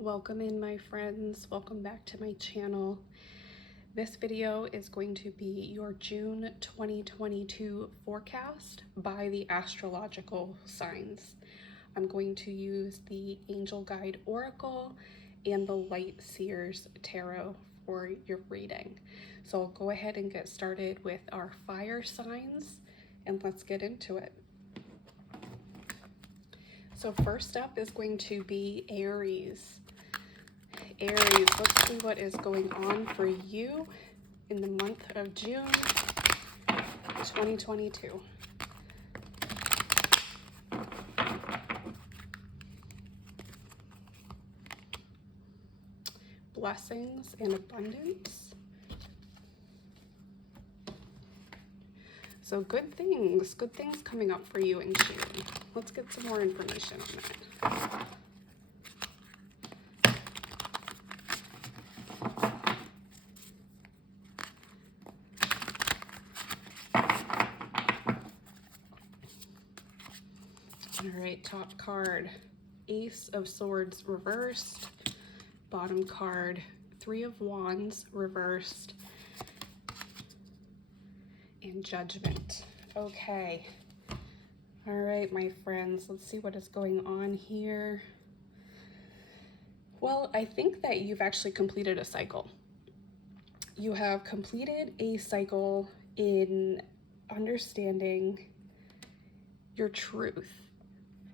Welcome in, my friends. Welcome back to my channel. This video is going to be your June 2022 forecast by the astrological signs. I'm going to use the Angel Guide Oracle and the Light Seers Tarot for your reading. So I'll go ahead and get started with our fire signs and let's get into it. So first up is going to be Aries. Aries, let's see what is going on for you in the month of June 2022. Blessings and abundance. So good things coming up for you in June. Let's get some more information on that. All right, top card, Ace of Swords reversed. Bottom card, Three of Wands reversed. And Judgment. Okay. All right, my friends, let's see what is going on here. Well, I think that you've actually completed a cycle. You have completed a cycle in understanding your truth,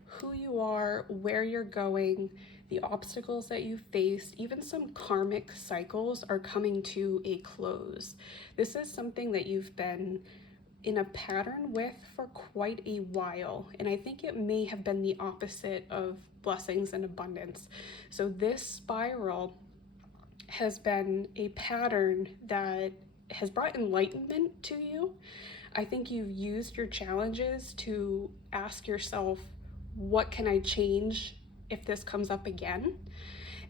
who you are, where you're going, the obstacles that you faced, even some karmic cycles are coming to a close. This is something that you've been in a pattern with for quite a while, and I think it may have been the opposite of blessings and abundance. So this spiral has been a pattern that has brought enlightenment to you. I think you've used your challenges to ask yourself, what can I change if this comes up again?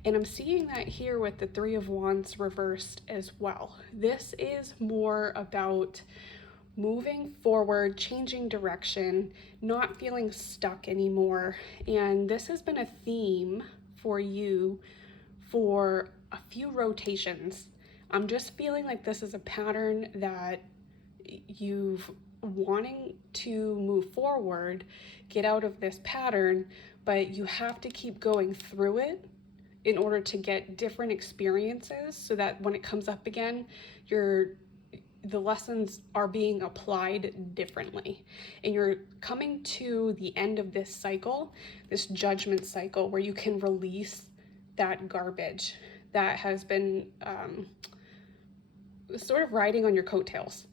And I'm seeing that here with the Three of Wands reversed as well. This is more about moving forward, changing direction, not feeling stuck anymore. And this has been a theme for you for a few rotations. I'm just feeling like this is a pattern that you've wanting to move forward, get out of this pattern, but you have to keep going through it in order to get different experiences so that when it comes up again, the lessons are being applied differently. And you're coming to the end of this cycle, this judgment cycle, where you can release that garbage that has been sort of riding on your coattails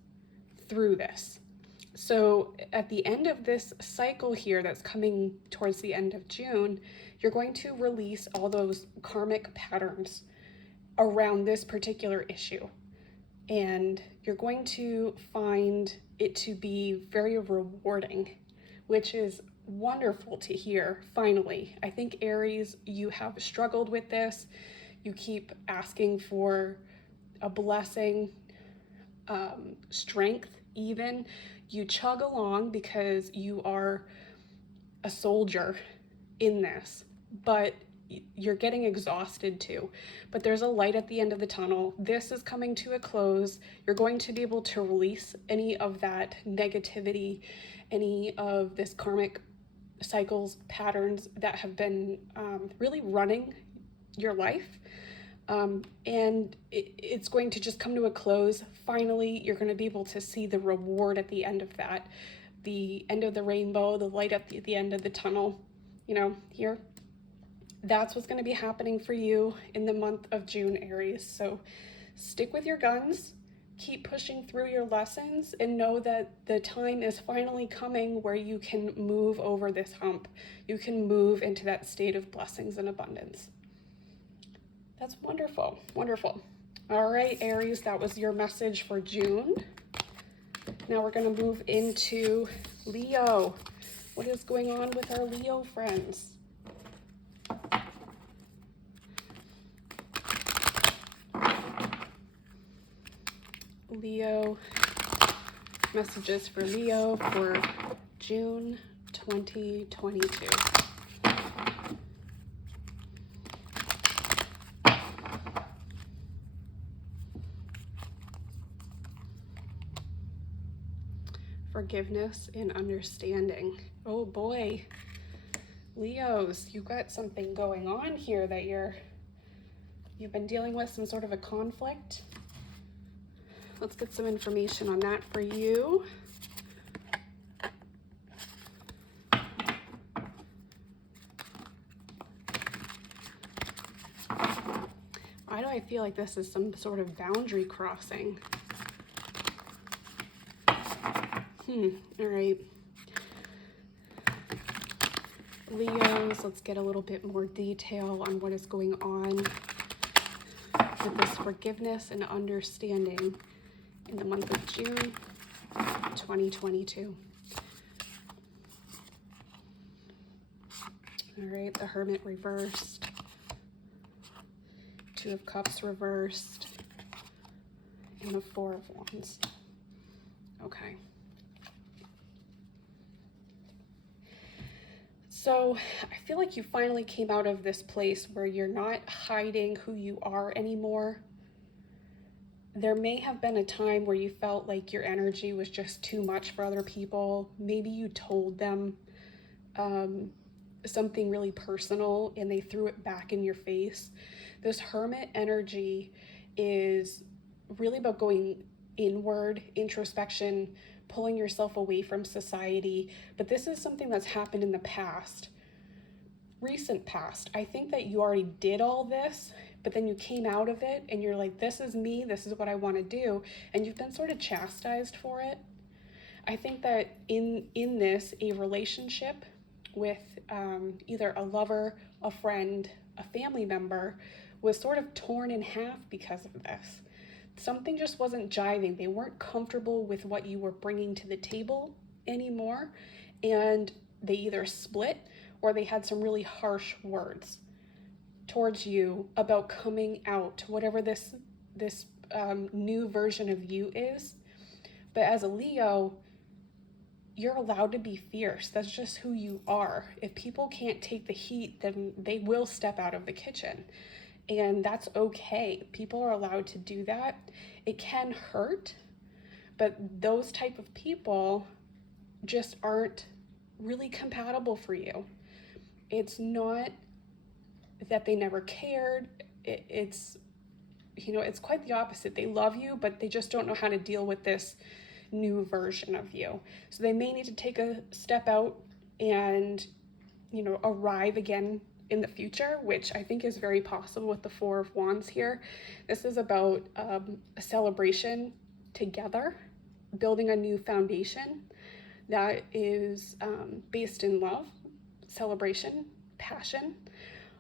through this. So at the end of this cycle here that's coming towards the end of June, you're going to release all those karmic patterns around this particular issue. And you're going to find it to be very rewarding, which is wonderful to hear, finally. I think Aries, you have struggled with this. You keep asking for a blessing, strength even. You chug along because you are a soldier in this, but you're getting exhausted too. But there's a light at the end of the tunnel. This is coming to a close. You're going to be able to release any of that negativity, any of this karmic cycles, patterns that have been really running your life. And it's going to just come to a close. Finally, you're going to be able to see the reward at the end of that, the end of the rainbow, the light at the end of the tunnel, you know, here. That's what's going to be happening for you in the month of June, Aries. So stick with your guns, keep pushing through your lessons, and know that the time is finally coming where you can move over this hump. You can move into that state of blessings and abundance. That's wonderful, wonderful. All right, Aries, that was your message for June. Now we're going to move into Leo. What is going on with our Leo friends? Leo, messages for Leo for June 2022. forgiveness and understanding. Oh boy, Leos, you got something going on here that you've been dealing with, some sort of a conflict. Let's get some information on that for you. Why do I feel like this is some sort of boundary crossing? All right. Leos, let's get a little bit more detail on what is going on with this forgiveness and understanding in the month of June 2022. All right, the Hermit reversed. Two of Cups reversed. And the Four of Wands. Okay. So I feel like you finally came out of this place where you're not hiding who you are anymore. There may have been a time where you felt like your energy was just too much for other people. Maybe you told them something really personal and they threw it back in your face. This Hermit energy is really about going inward, introspection, pulling yourself away from society. But this is something that's happened in the past, recent past. I think that you already did all this, but then you came out of it and you're like, this is me, this is what I want to do. And you've been sort of chastised for it. I think that in this, a relationship with either a lover, a friend, a family member was sort of torn in half because of this. Something just wasn't jiving. They weren't comfortable with what you were bringing to the table anymore. And they either split or they had some really harsh words towards you about coming out, whatever this new version of you is. But as a Leo, you're allowed to be fierce. That's just who you are. If people can't take the heat, then they will step out of the kitchen. And that's okay. People are allowed to do that. It can hurt, but those type of people just aren't really compatible for you. It's not that they never cared. It's quite the opposite. They love you, but they just don't know how to deal with this new version of you. So they may need to take a step out and, arrive again in the future, which I think is very possible with the Four of Wands here. This is about a celebration together, building a new foundation that is based in love, celebration, passion,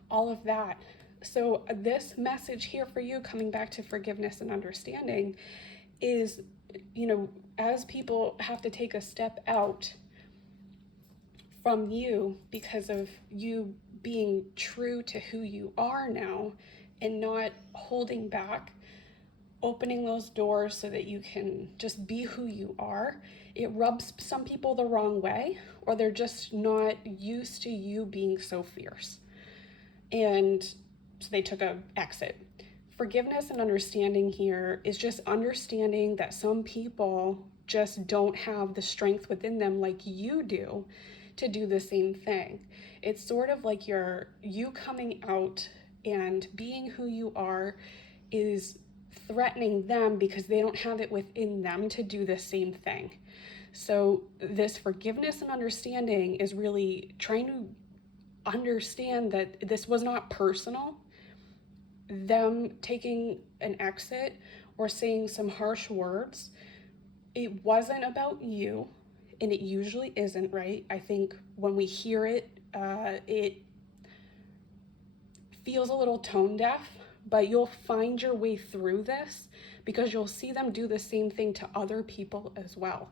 all of that. So this message here for you, coming back to forgiveness and understanding, is, as people have to take a step out from you because of you being true to who you are now and not holding back, opening those doors so that you can just be who you are. It rubs some people the wrong way, or they're just not used to you being so fierce. And so they took an exit. Forgiveness and understanding here is just understanding that some people just don't have the strength within them like you do to do the same thing. It's sort of like you coming out and being who you are is threatening them because they don't have it within them to do the same thing. So this forgiveness and understanding is really trying to understand that this was not personal. Them taking an exit or saying some harsh words, it wasn't about you, and it usually isn't, right? I think when we hear it, it feels a little tone deaf, but you'll find your way through this because you'll see them do the same thing to other people as well.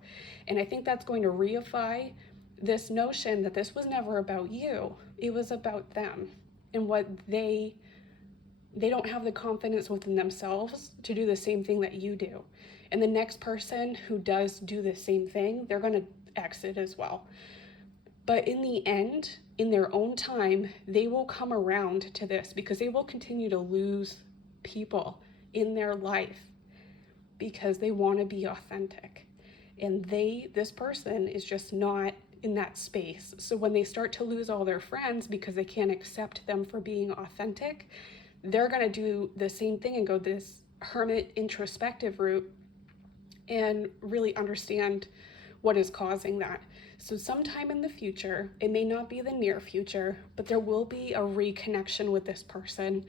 And I think that's going to reify this notion that this was never about you. It was about them and what they don't have the confidence within themselves to do the same thing that you do. And the next person who does do the same thing, they're going to exit as well. But in the end, in their own time, they will come around to this because they will continue to lose people in their life because they want to be authentic. and this person is just not in that space. So when they start to lose all their friends because they can't accept them for being authentic, they're going to do the same thing and go this hermit introspective route and really understand what is causing that. So sometime in the future, it may not be the near future, but there will be a reconnection with this person,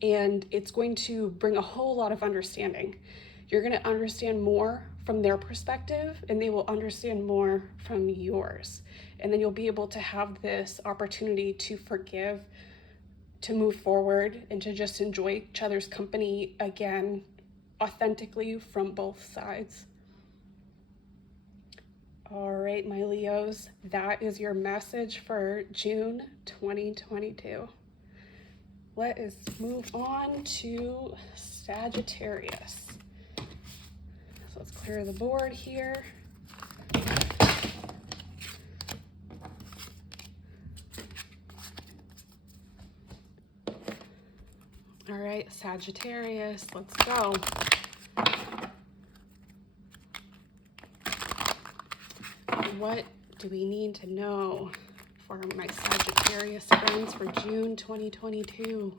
and it's going to bring a whole lot of understanding. You're going to understand more from their perspective, and they will understand more from yours. And then you'll be able to have this opportunity to forgive, to move forward, and to just enjoy each other's company again, authentically from both sides. All right, my Leos, that is your message for June 2022. Let us move on to Sagittarius. So let's clear the board here. All right, Sagittarius, let's go. What do we need to know for my Sagittarius friends for June 2022?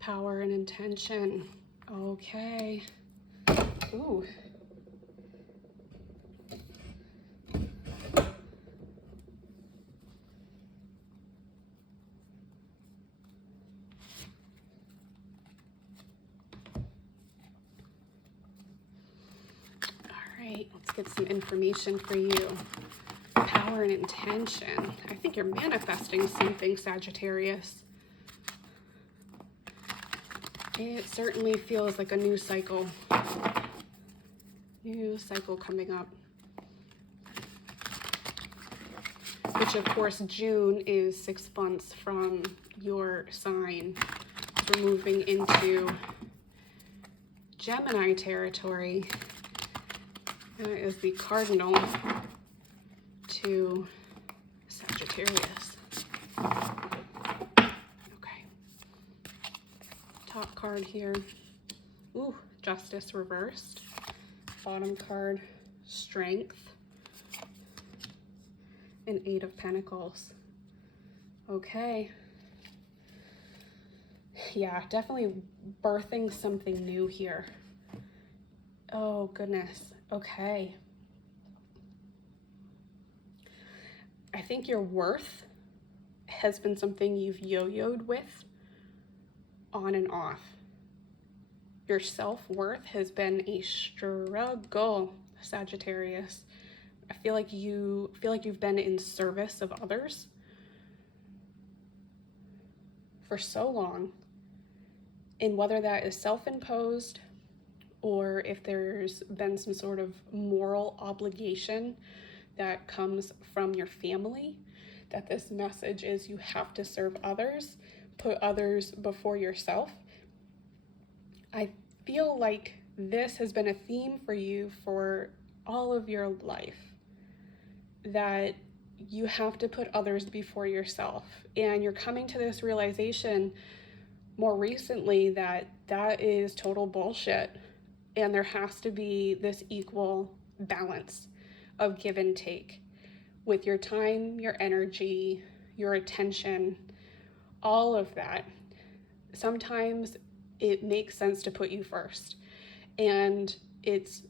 Power and intention. Okay. Ooh. Let's get some information for you. Power and intention. I think you're manifesting something, Sagittarius. It certainly feels like a new cycle. New cycle coming up. Which, of course, June is 6 months from your sign. We're moving into Gemini territory. That is the cardinal to Sagittarius. Okay. Top card here. Ooh, Justice reversed. Bottom card, Strength. And 8 of Pentacles. Okay. Yeah, definitely birthing something new here. Oh, goodness. Okay. I think your worth has been something you've yo-yoed with on and off. Your self-worth has been a struggle, Sagittarius. I feel like you've been in service of others for so long. And whether that is self-imposed or if there's been some sort of moral obligation that comes from your family, that this message is you have to serve others, put others before yourself. I feel like this has been a theme for you for all of your life, that you have to put others before yourself. And you're coming to this realization more recently that that is total bullshit. And there has to be this equal balance of give and take with your time, your energy, your attention, all of that. Sometimes it makes sense to put you first. And it's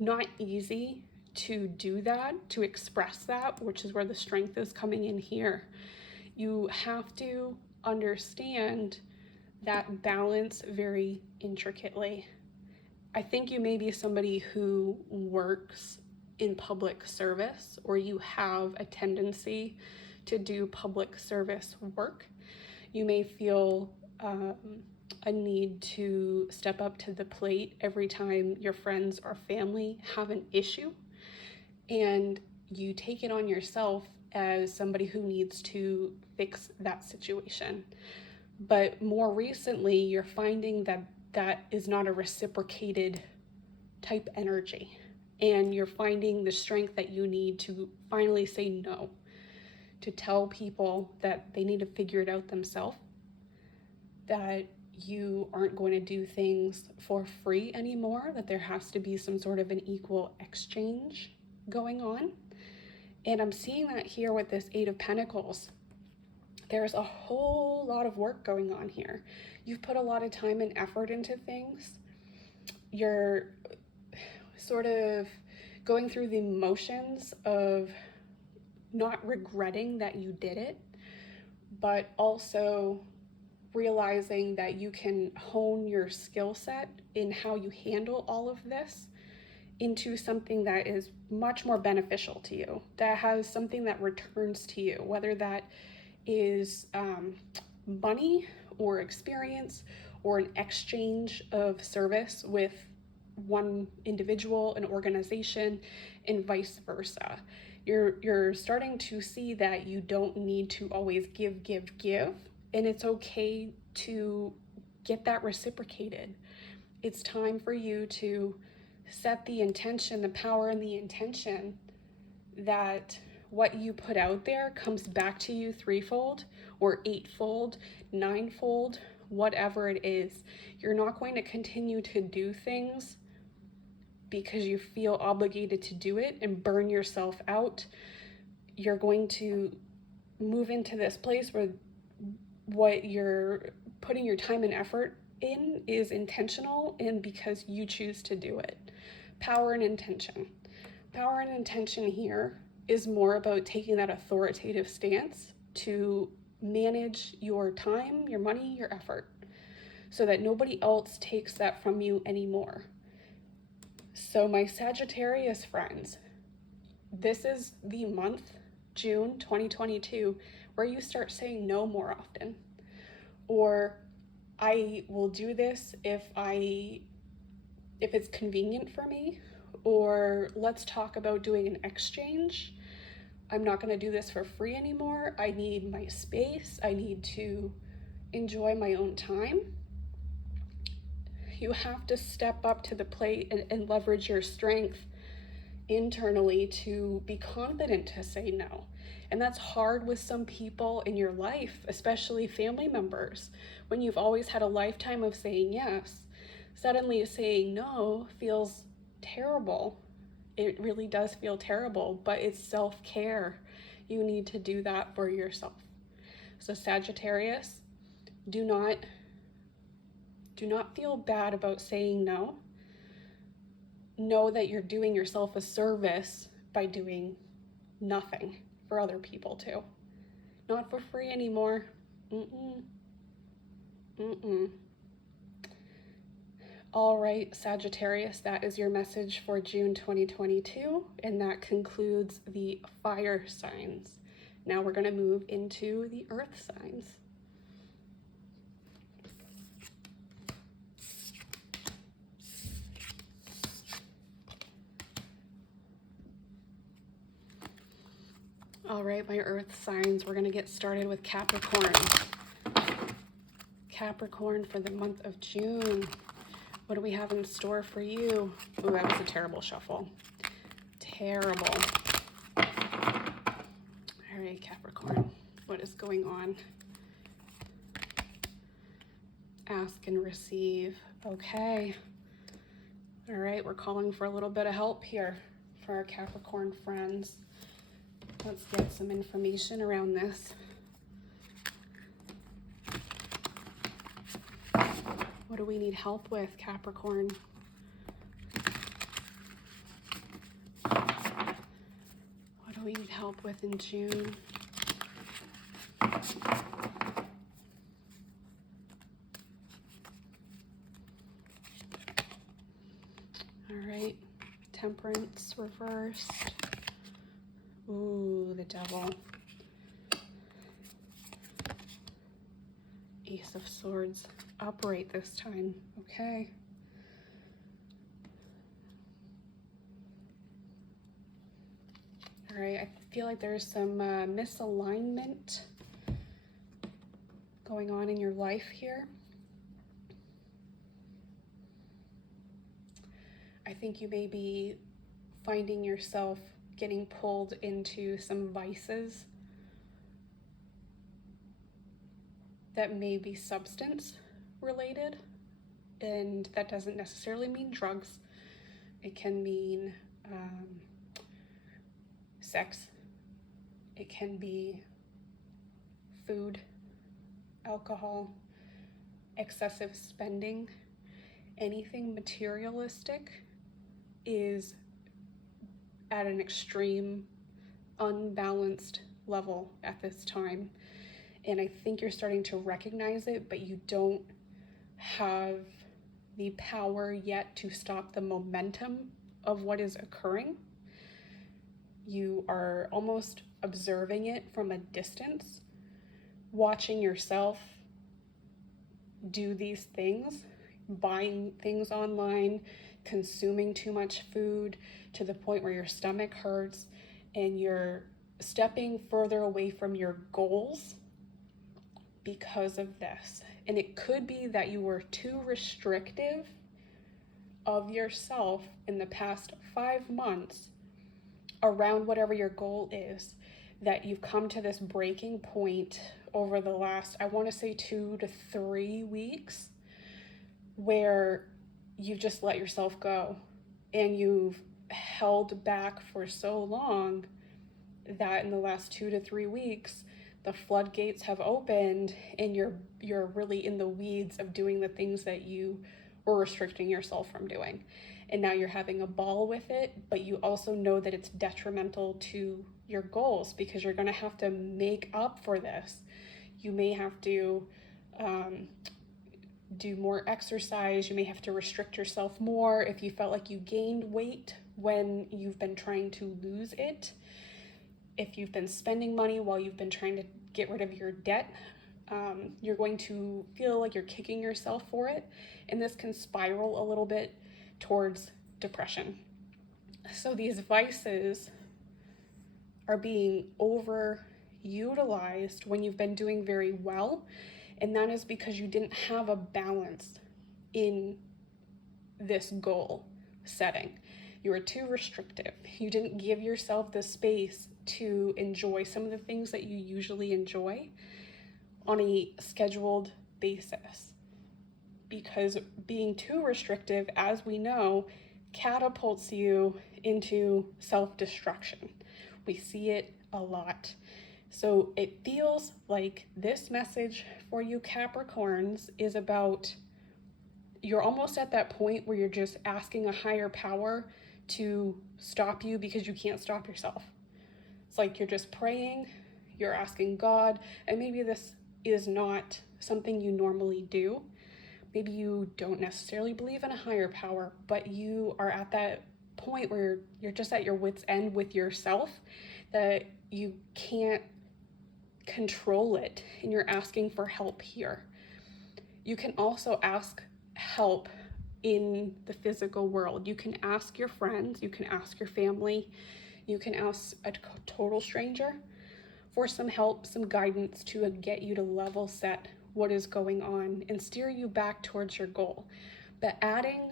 not easy to do that, to express that, which is where the strength is coming in here. You have to understand that balance very intricately. I think you may be somebody who works in public service, or you have a tendency to do public service work. You may feel a need to step up to the plate every time your friends or family have an issue, and you take it on yourself as somebody who needs to fix that situation. But more recently, you're finding that that is not a reciprocated type energy. And you're finding the strength that you need to finally say no, to tell people that they need to figure it out themselves. that you aren't going to do things for free anymore, that there has to be some sort of an equal exchange going on. And I'm seeing that here with this Eight of Pentacles. There's a whole lot of work going on here. You've put a lot of time and effort into things. You're sort of going through the motions of not regretting that you did it, but also realizing that you can hone your skill set in how you handle all of this into something that is much more beneficial to you, that has something that returns to you, whether that is money or experience or an exchange of service with one individual, an organization, and vice versa. You're starting to see that you don't need to always give, and it's okay to get that reciprocated. It's time for you to set the intention, the power and the intention that what you put out there comes back to you threefold or eightfold, ninefold, whatever it is. You're not going to continue to do things because you feel obligated to do it and burn yourself out. You're going to move into this place where what you're putting your time and effort in is intentional and because you choose to do it. Power and intention. Power and intention here is more about taking that authoritative stance to manage your time, your money, your effort, so that nobody else takes that from you anymore. So my Sagittarius friends, this is the month, June 2022, where you start saying no more often. Or I will do this if it's convenient for me, or let's talk about doing an exchange. I'm not going to do this for free anymore. I need my space. I need to enjoy my own time. You have to step up to the plate and leverage your strength internally to be confident to say no. And that's hard with some people in your life, especially family members. When you've always had a lifetime of saying yes, suddenly saying no feels terrible. It really does feel terrible, but it's self-care. You need to do that for yourself. So Sagittarius, do not feel bad about saying no. Know that you're doing yourself a service by doing nothing for other people too. Not for free anymore. All right, Sagittarius, that is your message for June 2022, and that concludes the fire signs. Now we're going to move into the earth signs. All right, my earth signs, we're going to get started with Capricorn. Capricorn for the month of June. What do we have in store for you? Oh, that was a terrible shuffle. Terrible. All right, Capricorn, what is going on? Ask and receive. Okay. All right, we're calling for a little bit of help here for our Capricorn friends. Let's get some information around this. What do we need help with, Capricorn? What do we need help with in June? All right, Temperance reversed. Ooh, the Devil. Ace of Swords upright this time. Okay. All right, I feel like there's some misalignment going on in your life here. I think you may be finding yourself getting pulled into some vices. that may be substance related, and that doesn't necessarily mean drugs. It can mean sex. It can be food, alcohol, excessive spending. Anything materialistic is at an extreme, unbalanced level at this time. And I think you're starting to recognize it, but you don't have the power yet to stop the momentum of what is occurring. You are almost observing it from a distance, watching yourself do these things, buying things online, consuming too much food to the point where your stomach hurts, and you're stepping further away from your goals because of this. And it could be that you were too restrictive of yourself in the past 5 months around whatever your goal is, that you've come to this breaking point over the last, I want to say 2 to 3 weeks, where you've just let yourself go and you've held back for so long that in the last 2 to 3 weeks, the floodgates have opened and you're really in the weeds of doing the things that you were restricting yourself from doing. And now you're having a ball with it, but you also know that it's detrimental to your goals, because you're going to have to make up for this. You may have to do more exercise. You may have to restrict yourself more if you felt like you gained weight when you've been trying to lose it. If you've been spending money while you've been trying to get rid of your debt, you're going to feel like you're kicking yourself for it. And this can spiral a little bit towards depression. So these vices are being overutilized when you've been doing very well. And that is because you didn't have a balance in this goal setting. You were too restrictive. You didn't give yourself the space to enjoy some of the things that you usually enjoy on a scheduled basis. Because being too restrictive, as we know, catapults you into self-destruction. We see it a lot. So it feels like this message for you Capricorns is about, you're almost at that point where you're just asking a higher power to stop you because you can't stop yourself. It's like you're just praying, you're asking God, and maybe this is not something you normally do. Maybe you don't necessarily believe in a higher power, but you are at that point where you're just at your wit's end with yourself, that you can't control it, and you're asking for help here. You can also ask help in the physical world. You can ask your friends, you can ask your family, you can ask a total stranger for some help, some guidance to get you to level set what is going on and steer you back towards your goal. But adding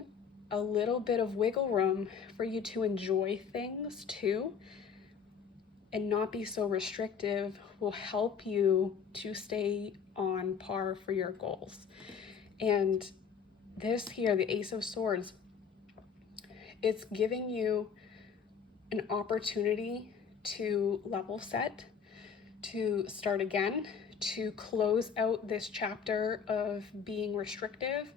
a little bit of wiggle room for you to enjoy things too and not be so restrictive will help you to stay on par for your goals. And this here, the Ace of Swords, it's giving you an opportunity to level set, to start again, to close out this chapter of being restrictive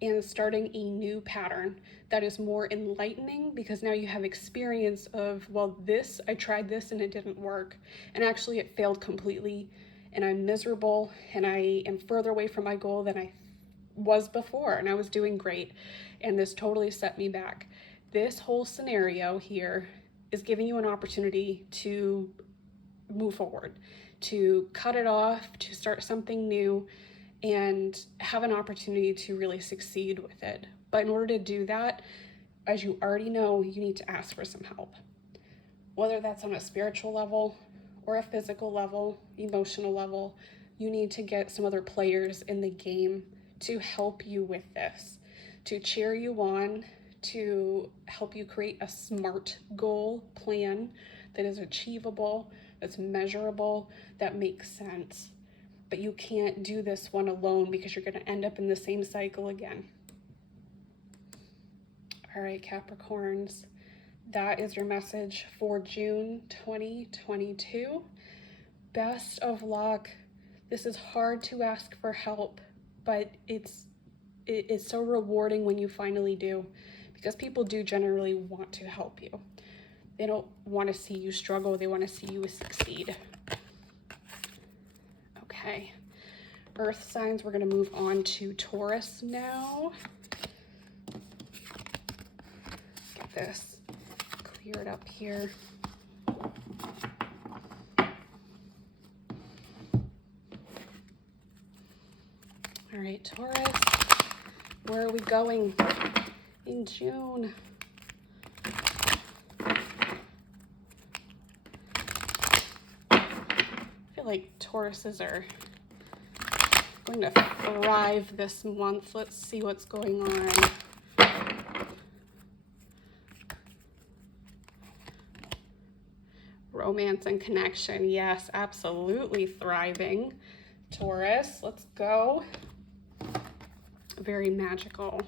and starting a new pattern that is more enlightening, because now you have experience of, well, this, I tried this and it didn't work, and actually it failed completely, and I'm miserable, and I am further away from my goal than I was before, and I was doing great, and this totally set me back. This whole scenario here is giving you an opportunity to move forward, to cut it off, to start something new, and have an opportunity to really succeed with it. But in order to do that, as you already know, you need to ask for some help. Whether that's on a spiritual level or a physical level, emotional level, you need to get some other players in the game to help you with this, to cheer you on, to help you create a SMART goal plan that is achievable, that's measurable, that makes sense. but you can't do this one alone because you're going to end up in the same cycle again. All right, Capricorns, that is your message for June 2022. Best of luck. This is hard to ask for help, but it's so rewarding when you finally do, because people do generally want to help you. They don't want to see you struggle. They want to see you succeed. Okay. Earth signs, we're going to move on to Taurus now. Get this cleared up here. All right, Taurus, where are we going in June? I feel like Tauruses are going to thrive this month. Let's see what's going on. Romance and connection. Yes, absolutely thriving. Taurus, let's go. Very magical.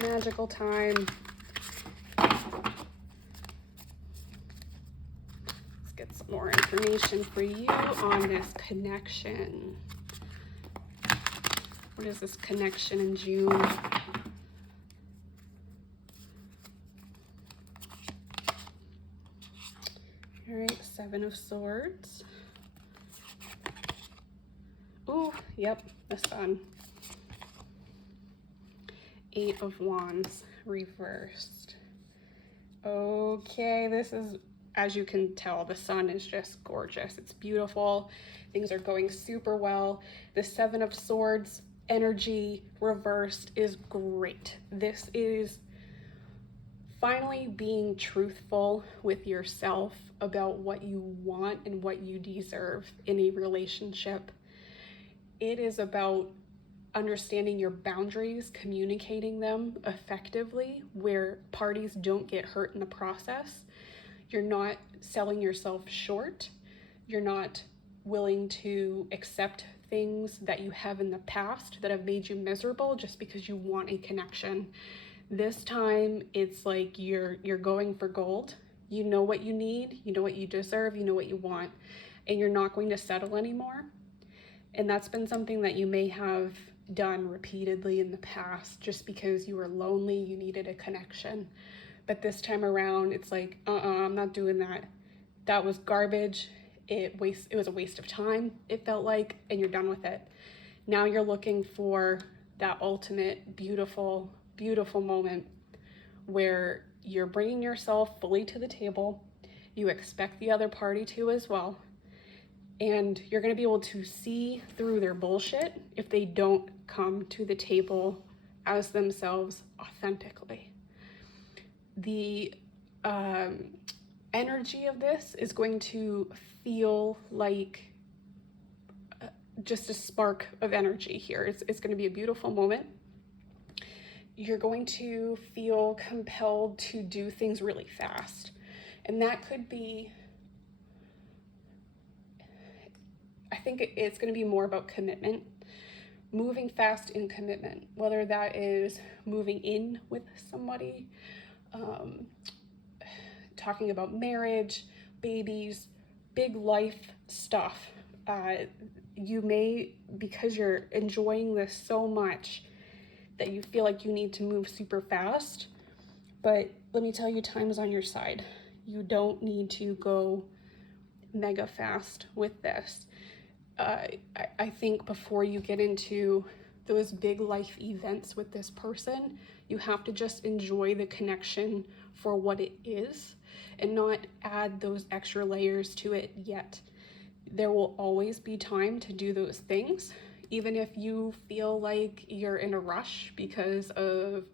Magical time. Let's get some more information for you on this connection. What is this connection in June? All right, Seven of Swords. Ooh, yep, the Sun. Eight of Wands reversed. Okay, this is, as you can tell, the Sun is just gorgeous. It's beautiful. Things are going super well. The Seven of Swords energy reversed is great. This is finally being truthful with yourself about what you want and what you deserve in a relationship. It is about understanding your boundaries, communicating them effectively where parties don't get hurt in the process. You're not selling yourself short. You're not willing to accept things that you have in the past that have made you miserable just because you want a connection. This time it's like you're going for gold. You know what you need, you know what you deserve, you know what you want, and you're not going to settle anymore. And that's been something that you may have done repeatedly in the past just because you were lonely, you needed a connection. But this time around, it's like, I'm not doing that. That was garbage. It was a waste of time, it felt like, and you're done with it. Now you're looking for that ultimate beautiful, beautiful moment where you're bringing yourself fully to the table. You expect the other party to as well. And you're going to be able to see through their bullshit if they don't come to the table as themselves authentically. The energy of this is going to feel like just a spark of energy here. It's going to be a beautiful moment. You're going to feel compelled to do things really fast. And that could be, I think it's going to be more about commitment, moving fast in commitment, whether that is moving in with somebody, talking about marriage, babies, big life stuff. You may, because you're enjoying this so much that you feel like you need to move super fast, but let me tell you, time is on your side. You don't need to go mega fast with this. I think before you get into those big life events with this person, you have to just enjoy the connection for what it is and not add those extra layers to it yet. There will always be time to do those things, even if you feel like you're in a rush because of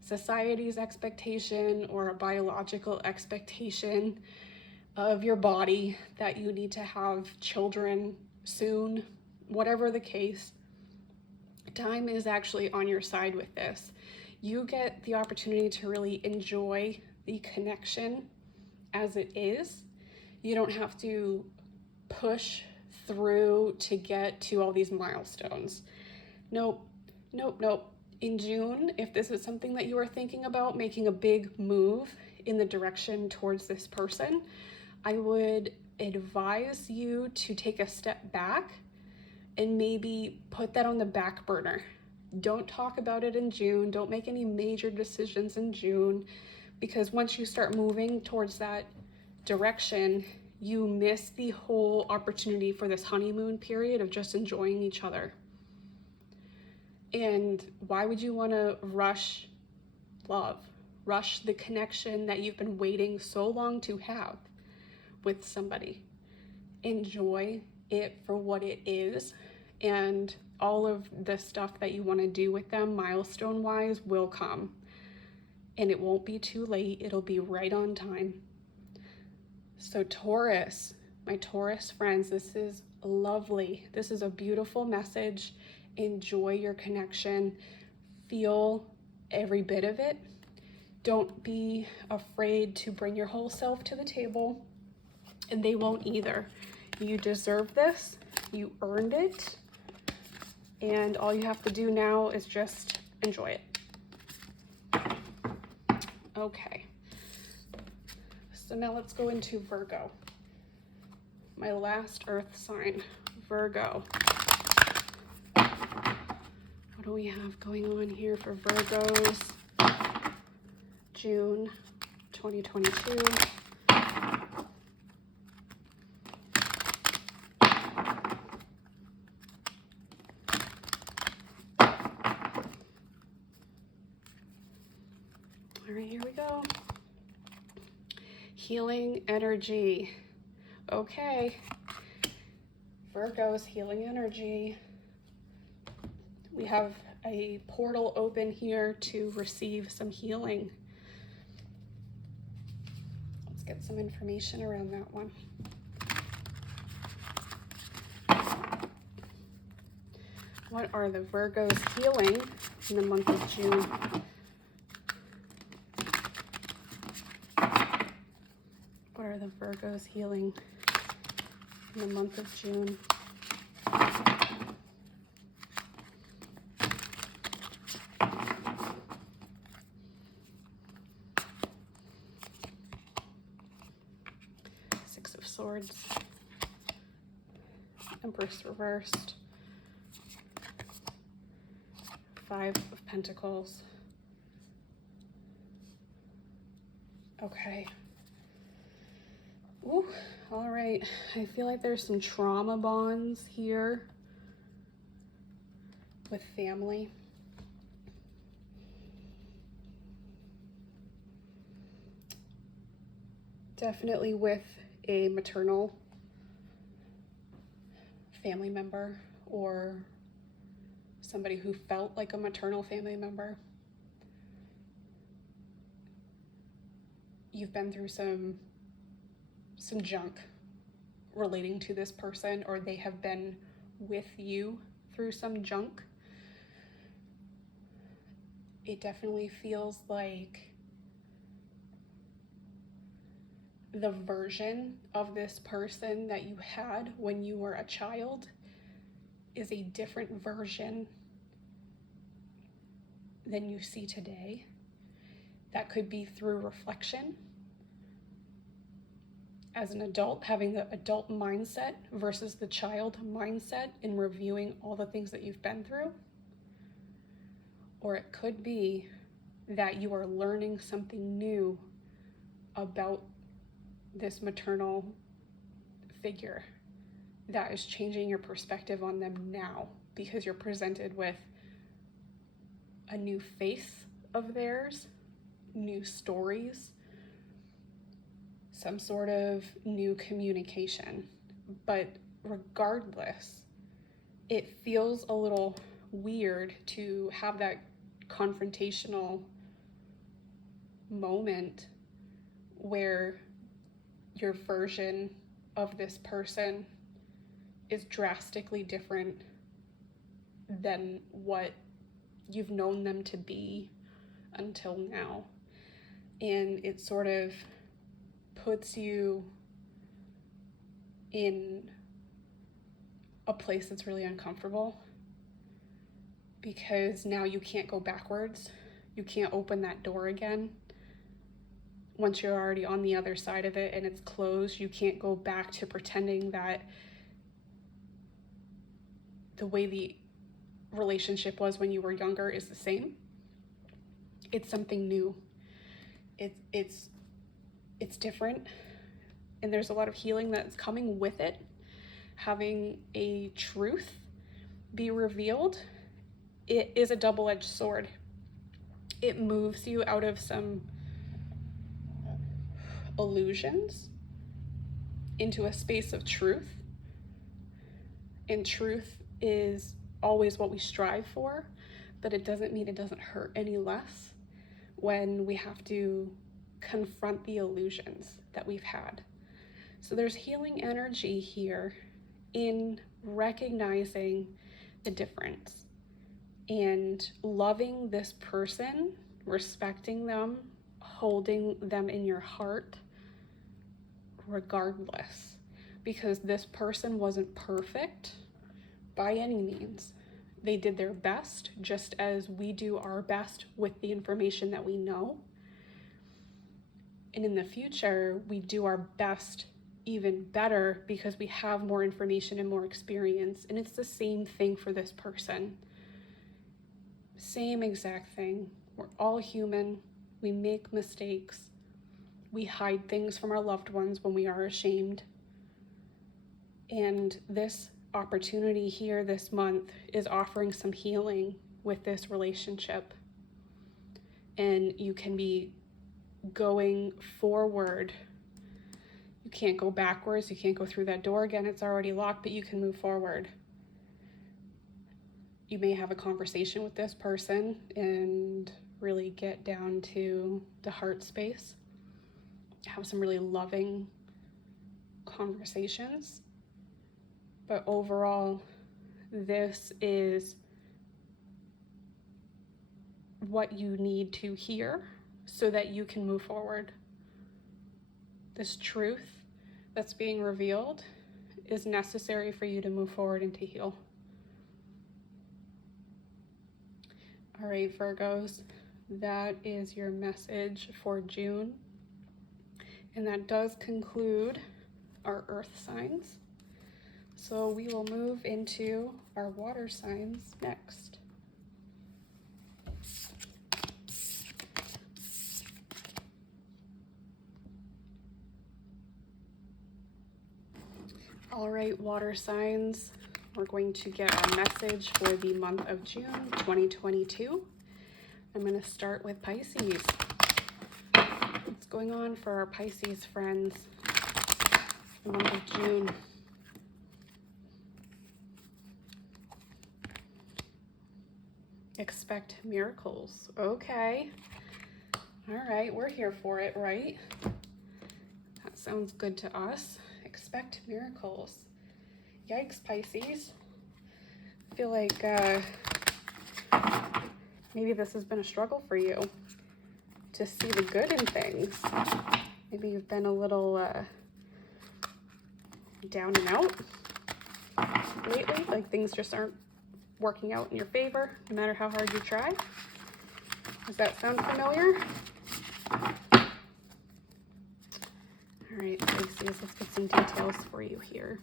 society's expectation or a biological expectation of your body that you need to have children soon. Whatever the case, time is actually on your side with this. You get the opportunity to really enjoy the connection as it is. You don't have to push through to get to all these milestones. Nope, nope, nope. In June, if this is something that you are thinking about, making a big move in the direction towards this person, I would advise you to take a step back and maybe put that on the back burner. Don't talk about it in June. Don't make any major decisions in June, because once you start moving towards that direction, you miss the whole opportunity for this honeymoon period of just enjoying each other. And why would you want to rush love, rush the connection that you've been waiting so long to have with somebody? Enjoy it for what it is, and all of the stuff that you want to do with them milestone wise will come, and it won't be too late. It'll be right on time. So Taurus, my Taurus friends, this is lovely. This is a beautiful message. Enjoy your connection. Feel every bit of it. Don't be afraid to bring your whole self to the table, and they won't either. You deserve this. You earned it. And all you have to do now is just enjoy it. Okay. So now let's go into Virgo. My last earth sign, Virgo. What do we have going on here for Virgos? June 2022. All right, here we go. Healing energy. Okay. Virgo's healing energy. We have a portal open here to receive some healing. Let's get some information around that one. What are the Virgos healing in the month of June? What are the Virgos healing in the month of June? Six of Swords, Empress reversed, Five of Pentacles. Okay. Ooh, all right. I feel like there's some trauma bonds here with family. Definitely with a maternal family member or somebody who felt like a maternal family member. You've been through some junk relating to this person, or they have been with you through some junk. It definitely feels like the version of this person that you had when you were a child is a different version than you see today. That could be through reflection as an adult, having the adult mindset versus the child mindset in reviewing all the things that you've been through. Or it could be that you are learning something new about this maternal figure that is changing your perspective on them now, because you're presented with a new face of theirs, new stories, some sort of new communication. But regardless, it feels a little weird to have that confrontational moment where your version of this person is drastically different than what you've known them to be until now. And it sort of puts you in a place that's really uncomfortable, because now you can't go backwards. You can't open that door again. Once you're already on the other side of it and it's closed, you can't go back to pretending that the way the relationship was when you were younger is the same. It's something new. It's different, and there's a lot of healing that's coming with it. Having a truth be revealed, it is a double-edged sword. It moves you out of some illusions into a space of truth. And truth is always what we strive for, but it doesn't mean it doesn't hurt any less when we have to confront the illusions that we've had. So there's healing energy here in recognizing the difference and loving this person, respecting them, holding them in your heart regardless, because this person wasn't perfect by any means. They did their best, just as we do our best with the information that we know. And in the future, we do our best even better because we have more information and more experience. And it's the same thing for this person. Same exact thing. We're all human. We make mistakes. We hide things from our loved ones when we are ashamed. And this opportunity here this month is offering some healing with this relationship. And you can be going forward. You can't go backwards. You can't go through that door again. It's already locked, but you can move forward. You may have a conversation with this person and really get down to the heart space. Have some really loving conversations. But overall, this is what you need to hear so that you can move forward. This truth that's being revealed is necessary for you to move forward and to heal. All right, Virgos, that is your message for June. And that does conclude our earth signs. So we will move into our water signs next. All right, water signs, we're going to get our message for the month of June 2022. I'm going to start with Pisces. What's going on for our Pisces friends the month of June? Expect miracles. Okay. All right, we're here for it, right? That sounds good to us. Expect miracles. Yikes, Pisces. I feel like maybe this has been a struggle for you to see the good in things. Maybe you've been a little down and out lately, like things just aren't working out in your favor, no matter how hard you try. Does that sound familiar? All right, Pisces, let's get some details for you here.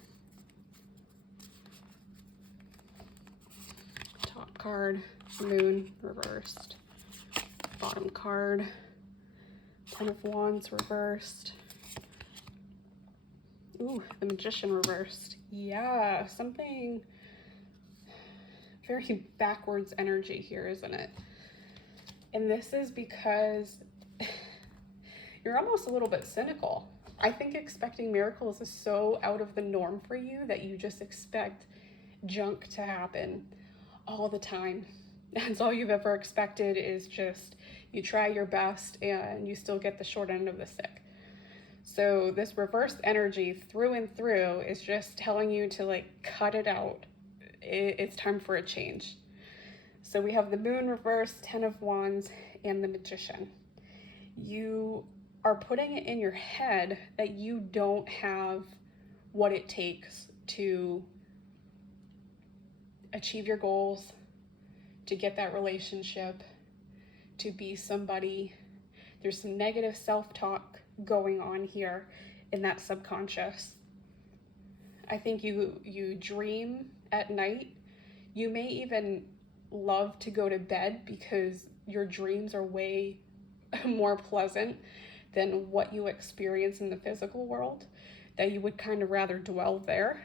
Top card, Moon reversed. Bottom card, Ten of Wands reversed. Ooh, the Magician reversed. Yeah, something very backwards energy here, isn't it? And this is because you're almost a little bit cynical. I think expecting miracles is so out of the norm for you that you just expect junk to happen all the time. That's all you've ever expected, is just you try your best and you still get the short end of the stick. So this reversed energy through and through is just telling you to like cut it out. It's time for a change. So we have the Moon reversed, Ten of Wands, and the Magician. You are putting it in your head that you don't have what it takes to achieve your goals, to get that relationship, to be somebody. There's some negative self-talk going on here in that subconscious. I think you dream at night. You may even love to go to bed because your dreams are way more pleasant than what you experience in the physical world, that you would kind of rather dwell there.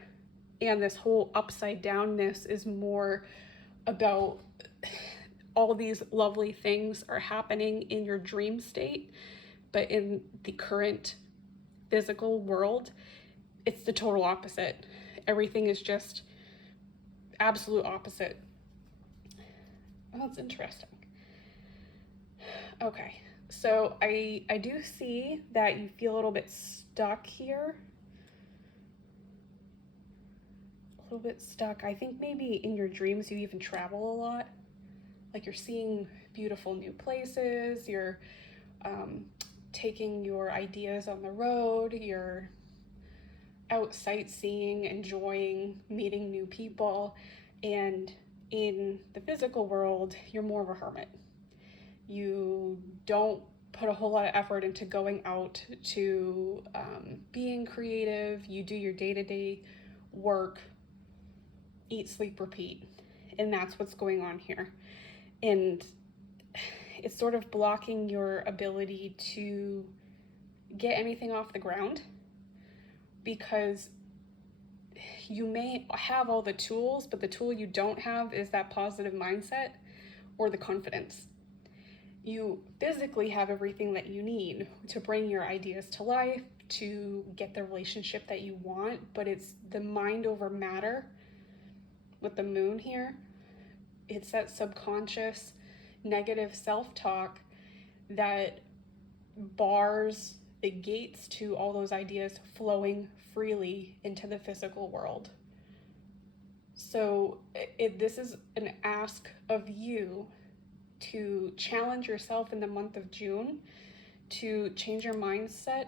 And this whole upside downness is more about all these lovely things are happening in your dream state, but in the current physical world, it's the total opposite. Everything is just absolute opposite. Oh, that's interesting. Okay, so I do see that you feel a little bit stuck here. A little bit stuck. I think maybe in your dreams you even travel a lot. Like you're seeing beautiful new places, you're taking your ideas on the road, you're out sightseeing, enjoying meeting new people, and in the physical world, you're more of a hermit. You don't put a whole lot of effort into going out to being creative. You do your day-to-day work, eat, sleep, repeat, and that's what's going on here. And it's sort of blocking your ability to get anything off the ground, because you may have all the tools, but the tool you don't have is that positive mindset or the confidence. You physically have everything that you need to bring your ideas to life, to get the relationship that you want, but it's the mind over matter with the moon here. It's that subconscious negative self-talk that bars the gates to all those ideas flowing freely into the physical world. So this is an ask of you to challenge yourself in the month of June, to change your mindset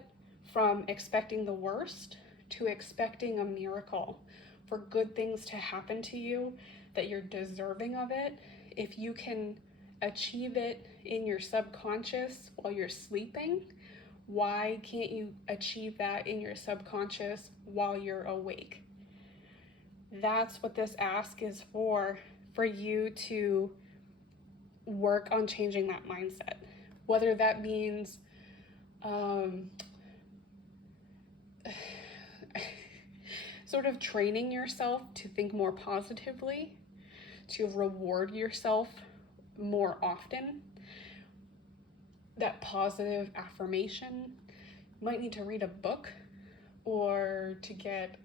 from expecting the worst to expecting a miracle, for good things to happen to you, that you're deserving of it. If you can achieve it in your subconscious while you're sleeping, why can't you achieve that in your subconscious while you're awake? That's what this ask is for you to work on changing that mindset. Whether that means sort of training yourself to think more positively, to reward yourself more often, that positive affirmation. You might need to read a book or to get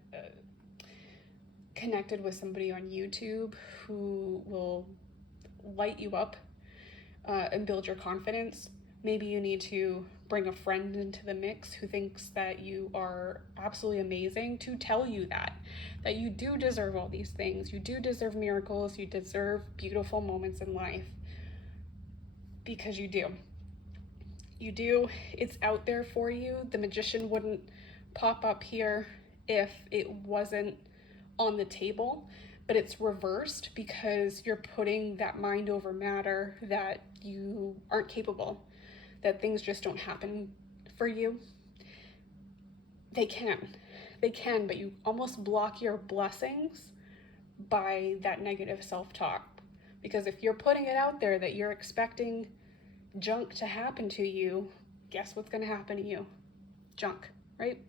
connected with somebody on YouTube who will light you up and build your confidence. Maybe you need to bring a friend into the mix who thinks that you are absolutely amazing, to tell you that you do deserve all these things. You do deserve miracles. You deserve beautiful moments in life, because you do. You do. It's out there for you. The magician wouldn't pop up here if it wasn't on the table, but it's reversed because you're putting that mind over matter, that you aren't capable, that things just don't happen for you. They can, but you almost block your blessings by that negative self-talk. Because if you're putting it out there that you're expecting junk to happen to you, guess what's going to happen to you? Junk, right?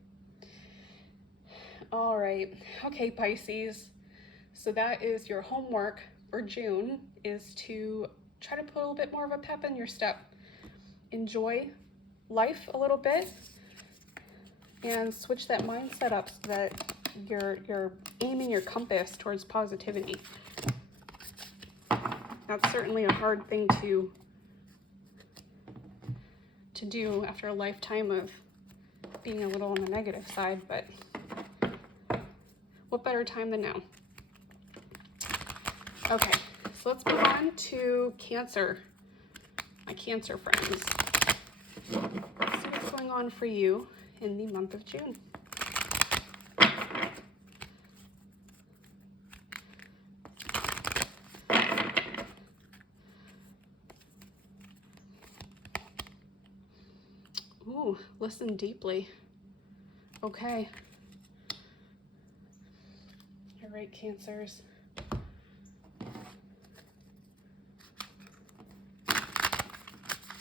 All right. Okay, Pisces. So that is your homework for June, is to try to put a little bit more of a pep in your step. Enjoy life a little bit and switch that mindset up so that you're aiming your compass towards positivity. That's certainly a hard thing to do after a lifetime of being a little on the negative side, but what better time than now? Okay, so let's move on to Cancer, my Cancer friends. Let's see what's going on for you in the month of June. Ooh, listen deeply. Okay. All right, Cancers.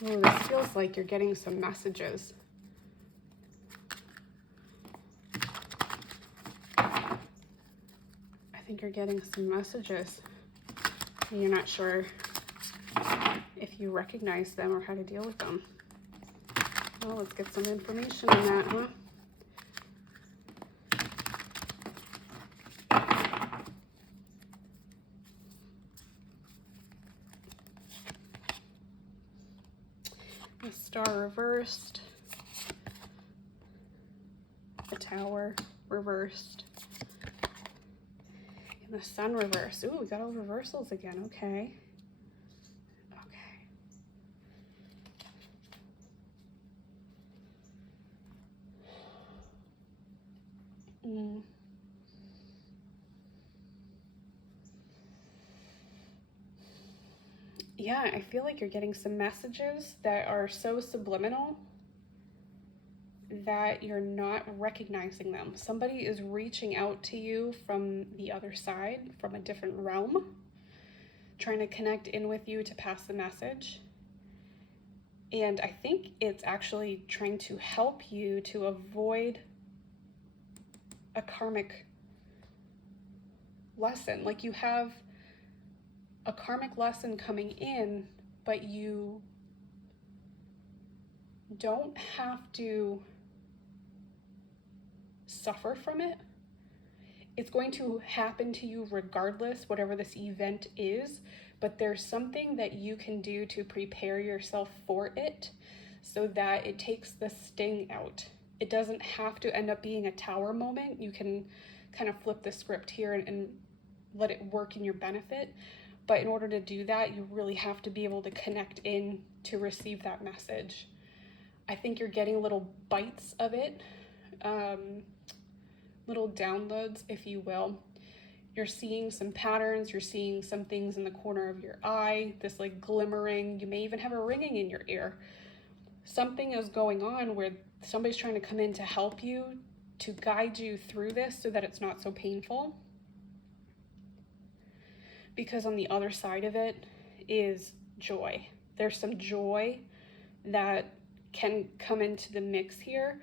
Ooh, this feels like you're getting some messages. I think you're getting some messages. And you're not sure if you recognize them or how to deal with them. Well, let's get some information on that, huh? The Star reversed, the Tower reversed, and the Sun reversed. Ooh, we got all reversals again. Okay. Okay. Yeah, I feel like you're getting some messages that are so subliminal that you're not recognizing them. Somebody is reaching out to you from the other side, from a different realm, trying to connect in with you to pass the message. And I think it's actually trying to help you to avoid a karmic lesson. Like you have a karmic lesson coming in, but you don't have to suffer from it. It's going to happen to you regardless, whatever this event is, but there's something that you can do to prepare yourself for it so that it takes the sting out. It doesn't have to end up being a tower moment. You can kind of flip the script here and let it work in your benefit. But in order to do that, you really have to be able to connect in to receive that message. I think you're getting little bites of it, little downloads, if you will. You're seeing some patterns, you're seeing some things in the corner of your eye, this like glimmering, you may even have a ringing in your ear. Something is going on where somebody's trying to come in to help you, to guide you through this so that it's not so painful. Because on the other side of it is joy. There's some joy that can come into the mix here,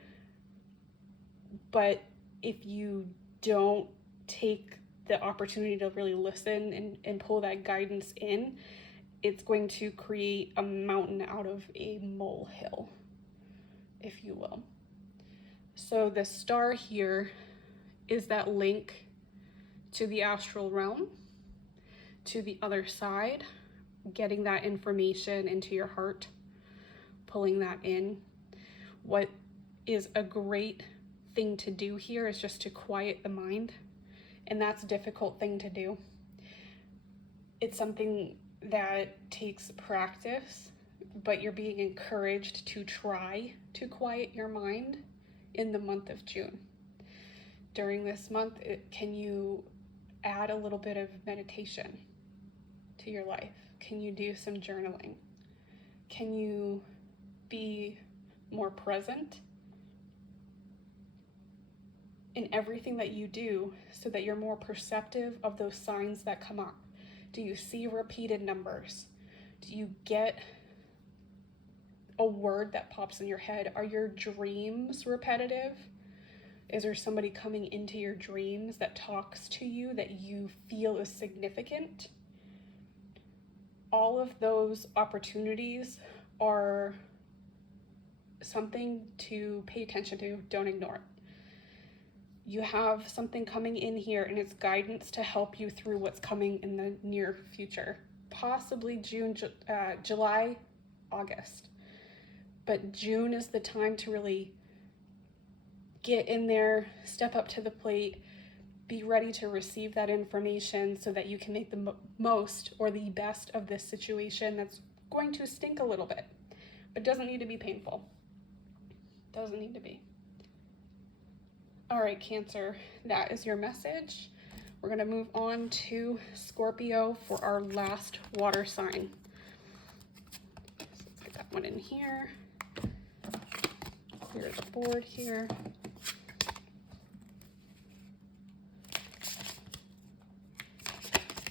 but if you don't take the opportunity to really listen and pull that guidance in, it's going to create a mountain out of a molehill, if you will. So the star here is that link to the astral realm, to the other side, getting that information into your heart, pulling that in. What is a great thing to do here is just to quiet the mind, and that's a difficult thing to do. It's something that takes practice, but you're being encouraged to try to quiet your mind in the month of June. During this month, can you add a little bit of meditation to your life? Can you do some journaling? Can you be more present in everything that you do so that you're more perceptive of those signs that come up? Do you see repeated numbers? Do you get a word that pops in your head? Are your dreams repetitive? Is there somebody coming into your dreams that talks to you that you feel is significant? All of those opportunities are something to pay attention to. Don't ignore it. You have something coming in here, and it's guidance to help you through what's coming in the near future. Possibly June, July, August. But June is the time to really get in there, step up to the plate, be ready to receive that information so that you can make the most or the best of this situation that's going to stink a little bit, but doesn't need to be painful. Doesn't need to be. All right, Cancer, that is your message. We're going to move on to Scorpio for our last water sign. So let's get that one in here. clear the board here.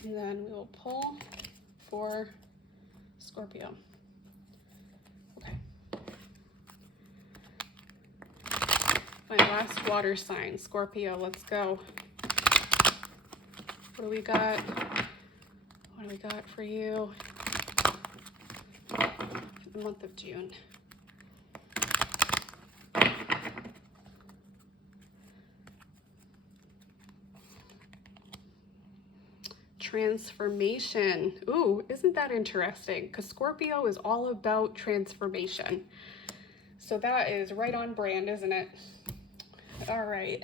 And then we will pull for Scorpio. Okay. My last water sign, Scorpio, let's go. What do we got? What do we got for you for the month of June? Transformation. Ooh, isn't that interesting? Because Scorpio is all about transformation. So that is right on brand, isn't it? All right.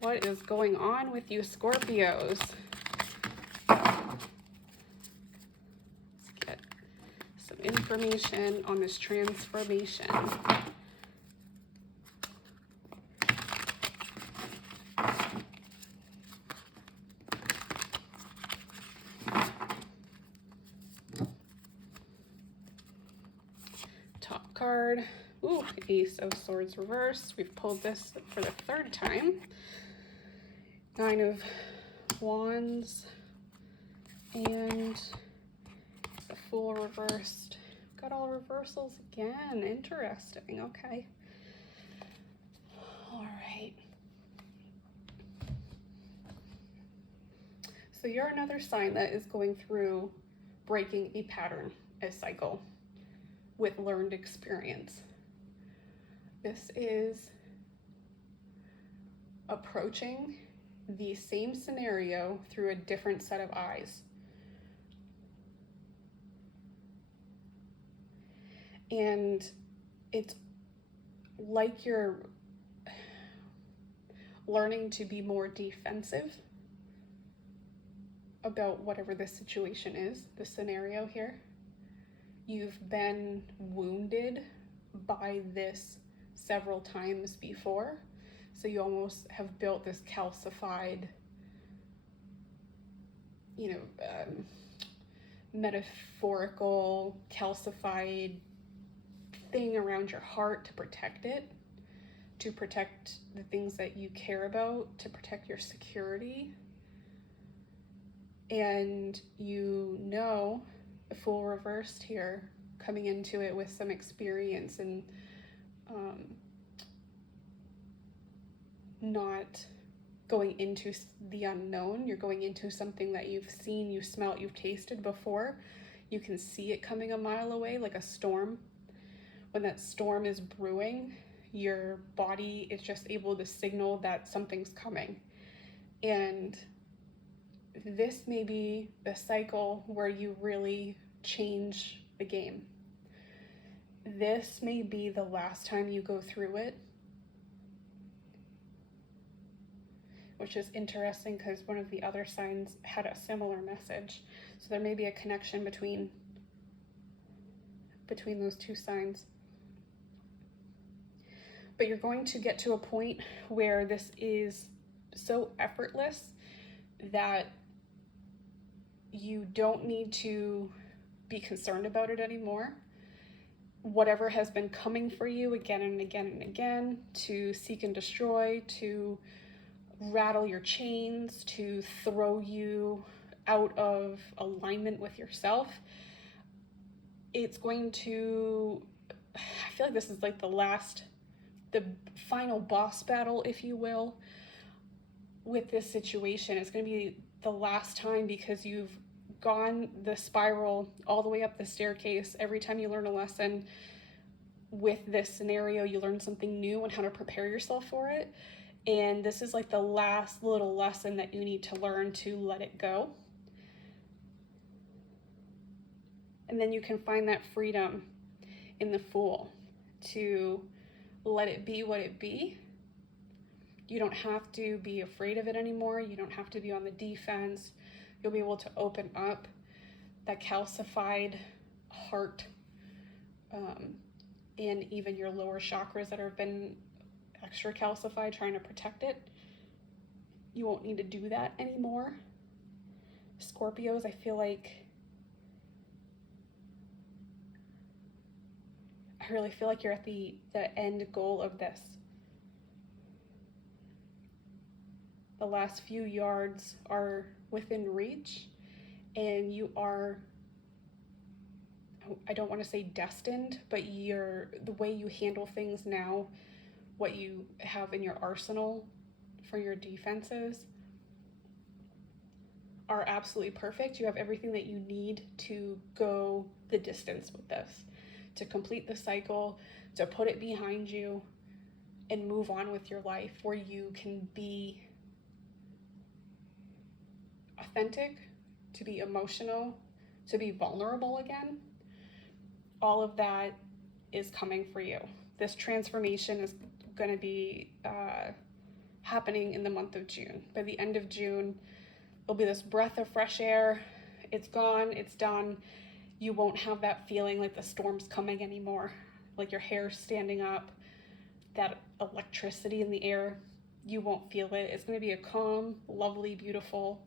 What is going on with you Scorpios? Let's get some information on this transformation. Top card. Ooh, Ace of Swords reversed. We've pulled this for the third time. Nine of Wands and the Fool reversed. Got all reversals again. Interesting. Okay. All right. So you're another sign that is going through breaking a pattern, a cycle with learned experience. This is approaching the same scenario through a different set of eyes. And it's like you're learning to be more defensive about whatever the situation is, the scenario here. You've been wounded by this several times before. So you almost have built this calcified, metaphorical, calcified thing around your heart to protect it, to protect the things that you care about, to protect your security. And the Fool reversed here, coming into it with some experience and not going into the unknown. You're going into something that you've seen, you've smelt, you've tasted before. You can see it coming a mile away, like a storm. When that storm is brewing, your body is just able to signal that something's coming. And this may be the cycle where you really change the game. This may be the last time you go through it. Which is interesting because one of the other signs had a similar message. So there may be a connection between those two signs. But you're going to get to a point where this is so effortless that you don't need to be concerned about it anymore. Whatever has been coming for you again and again and again to seek and destroy, to rattle your chains, to throw you out of alignment with yourself, it's going to, I feel like this is like the final boss battle, if you will, with this situation. It's going to be the last time because you've gone the spiral all the way up the staircase. Every time you learn a lesson with this scenario, you learn something new and how to prepare yourself for it. And this is like the last little lesson that you need to learn to let it go. And then you can find that freedom in the Fool to let it be what it be. You don't have to be afraid of it anymore. You don't have to be on the defense. You'll be able to open up that calcified heart and even your lower chakras that have been extra calcified, trying to protect it. You won't need to do that anymore. Scorpios, I feel like, I I really feel like you're at the end goal of this. The last few yards are within reach, and you are, I don't want to say destined, but the way you handle things now, what you have in your arsenal for your defenses are absolutely perfect. You have everything that you need to go the distance with this, to complete the cycle, to put it behind you and move on with your life, where you can be authentic, to be emotional, to be vulnerable again. All of that is coming for you. This transformation is going to be happening in the month of June. By the end of June, there'll be this breath of fresh air. It's gone, it's done. You won't have that feeling like the storm's coming anymore, like your hair's standing up, that electricity in the air. You won't feel it. It's going to be a calm, lovely, beautiful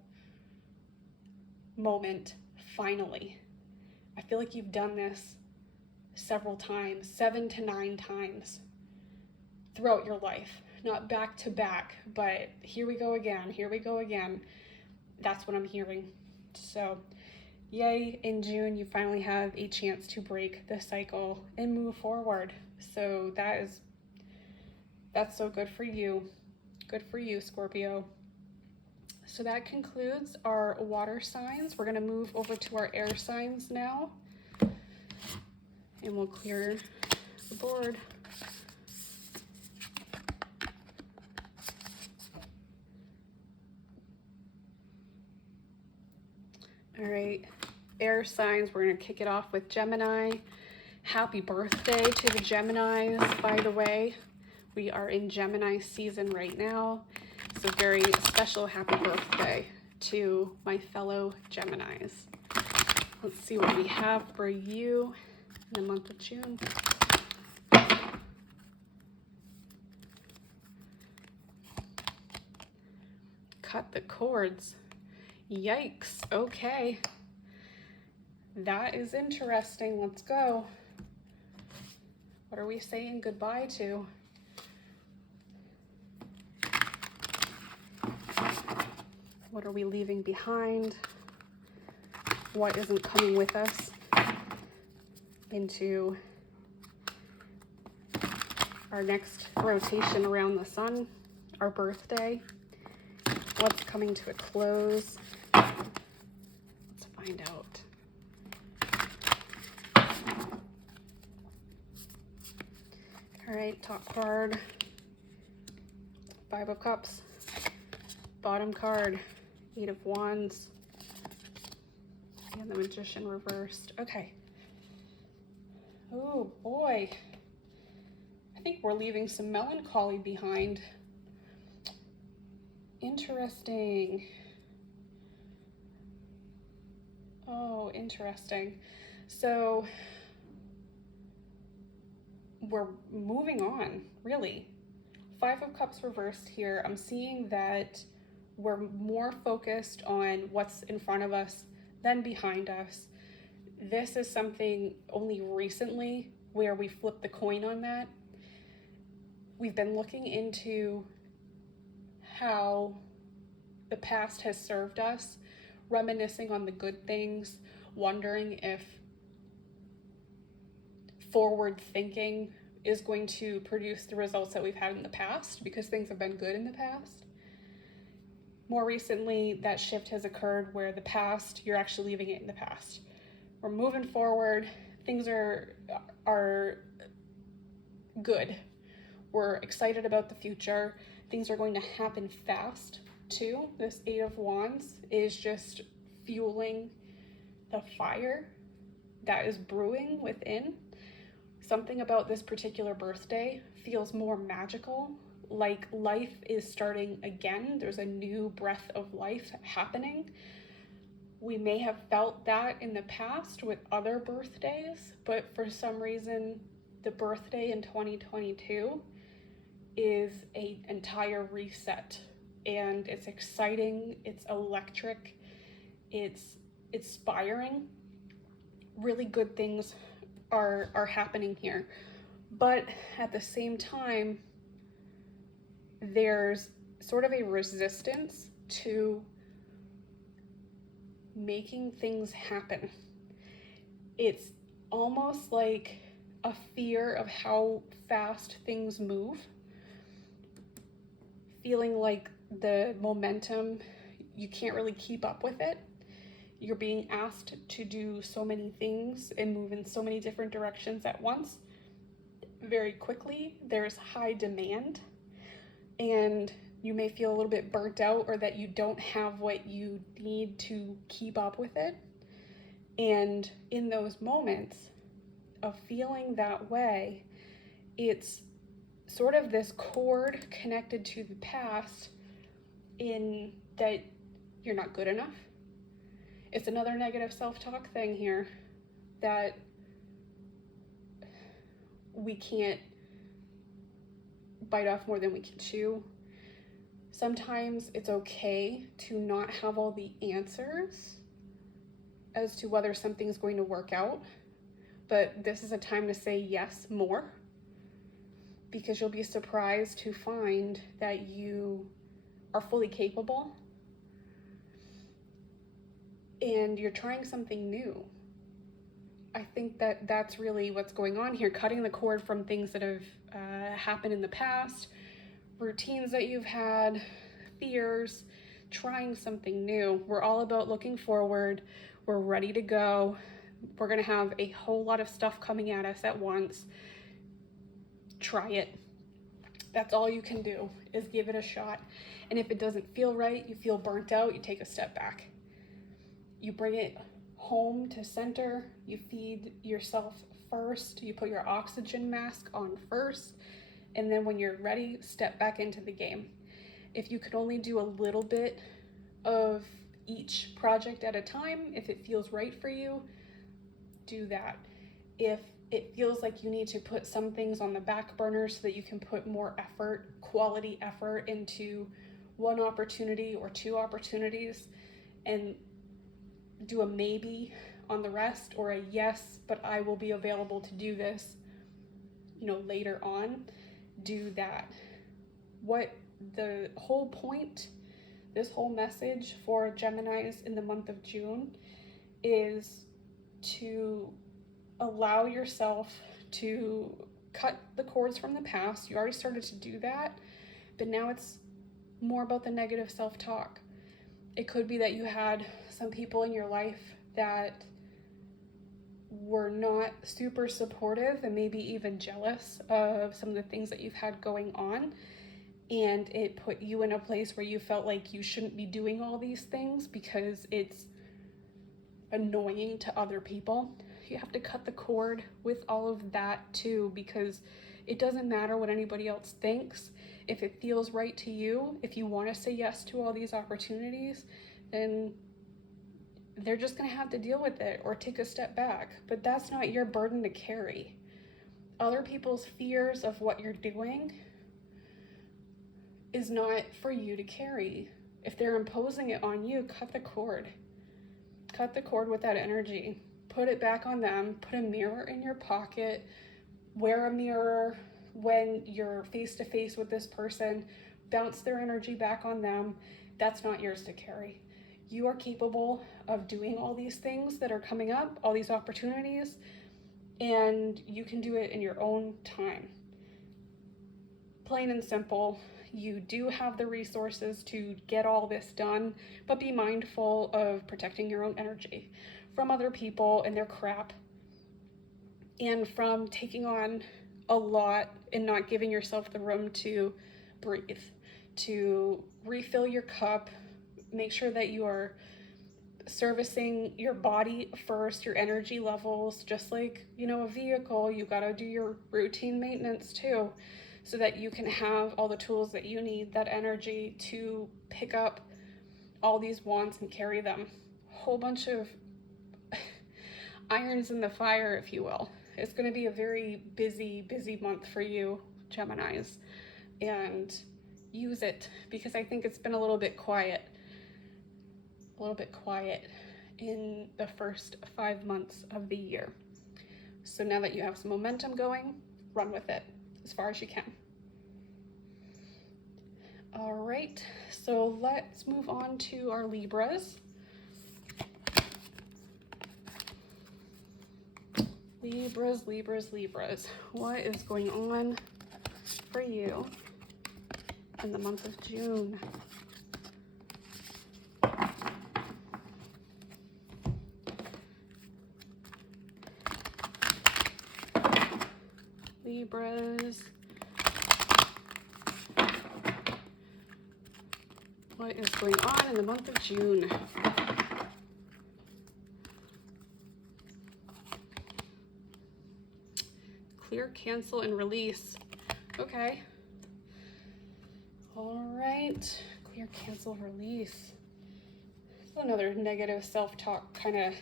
moment, finally. I feel like you've done this several times, 7 to 9 times throughout your life. Not back to back, but here we go again, here we go again. That's what I'm hearing. So yay, in June, you finally have a chance to break the cycle and move forward. So that's so good for you. Good for you, Scorpio. So that concludes our water signs. We're gonna move over to our air signs now, and we'll clear the board. All right, air signs, we're gonna kick it off with Gemini. Happy birthday to the Geminis, by the way. We are in Gemini season right now. So very special happy birthday to my fellow Geminis. Let's see what we have for you in the month of June. Cut the cords. Yikes, okay. That is interesting, let's go. What are we saying goodbye to? What are we leaving behind? What isn't coming with us into our next rotation around the sun, our birthday? What's coming to a close? Let's find out. All right, top card, 5 of Cups. Bottom card, 8 of Wands. And the Magician reversed. Okay. Oh boy. I think we're leaving some melancholy behind. Interesting. Oh, interesting. So we're moving on, really. 5 of Cups reversed here. I'm seeing that we're more focused on what's in front of us than behind us. This is something only recently where we flipped the coin on that. We've been looking into how the past has served us, reminiscing on the good things, wondering if forward thinking is going to produce the results that we've had in the past, because things have been good in the past. More recently, that shift has occurred where the past, you're actually leaving it in the past. We're moving forward. Things are good. We're excited about the future. Things are going to happen fast too. This 8 of Wands is just fueling the fire that is brewing within. Something about this particular birthday feels more magical, like life is starting again. There's a new breath of life happening. We may have felt that in the past with other birthdays, but for some reason, the birthday in 2022 is an entire reset, and it's exciting, it's electric, it's inspiring. Really good things are happening here. But at the same time, there's sort of a resistance to making things happen. It's almost like a fear of how fast things move, feeling like the momentum, you can't really keep up with it. You're being asked to do so many things and move in so many different directions at once very quickly. There's high demand, and you may feel a little bit burnt out, or that you don't have what you need to keep up with it. And in those moments of feeling that way, it's sort of this cord connected to the past, in that you're not good enough. It's another negative self-talk thing here, that we can't bite off more than we can chew. Sometimes it's okay to not have all the answers as to whether something's going to work out, but this is a time to say yes more, because you'll be surprised to find that you are fully capable and you're trying something new. I think that that's really what's going on here, cutting the cord from things that have happened in the past, routines that you've had, fears, trying something new. We're all about looking forward. We're ready to go. We're gonna have a whole lot of stuff coming at us at once. Try it. That's all you can do, is give it a shot. And if it doesn't feel right, you feel burnt out, you take a step back. You bring it home to center, you feed yourself first, you put your oxygen mask on first, and then when you're ready, step back into the game. If you could only do a little bit of each project at a time, if it feels right for you, do that. If it feels like you need to put some things on the back burner so that you can put more effort, quality effort, into one opportunity or two opportunities, and do a maybe on the rest, or a yes, but I will be available to do this, later on, do that. What the whole point, this whole message for Geminis in the month of June, is to allow yourself to cut the cords from the past. You already started to do that, but now it's more about the negative self-talk. It could be that you had some people in your life that were not super supportive and maybe even jealous of some of the things that you've had going on, and it put you in a place where you felt like you shouldn't be doing all these things because it's annoying to other people. You have to cut the cord with all of that too, because it doesn't matter what anybody else thinks. If it feels right to you, if you want to say yes to all these opportunities, then they're just going to have to deal with it or take a step back. But that's not your burden to carry. Other people's fears of what you're doing is not for you to carry. If they're imposing it on you, cut the cord. Cut the cord with that energy. Put it back on them. Put a mirror in your pocket. Wear a mirror when you're face to face with this person. Bounce their energy back on them. That's not yours to carry. You are capable of doing all these things that are coming up, all these opportunities, and you can do it in your own time. Plain and simple. You do have the resources to get all this done, but be mindful of protecting your own energy from other people and their crap, and from taking on a lot and not giving yourself the room to breathe, to refill your cup. Make sure that you are servicing your body first, your energy levels, just like, a vehicle. You gotta do your routine maintenance too, so that you can have all the tools that you need, that energy to pick up all these wands and carry them. Whole bunch of irons in the fire, if you will. It's going to be a very busy month for you, Geminis, and use it, because I think it's been a little bit quiet in the first 5 months of the year. So now that you have some momentum going, run with it as far as you can. All right, so let's move on to our Libras. Libras, Libras, Libras. What is going on for you in the month of June? Libras. What is going on in the month of June? Clear, cancel, and release. Okay. All right. Clear, cancel, release. This is another negative self-talk kind of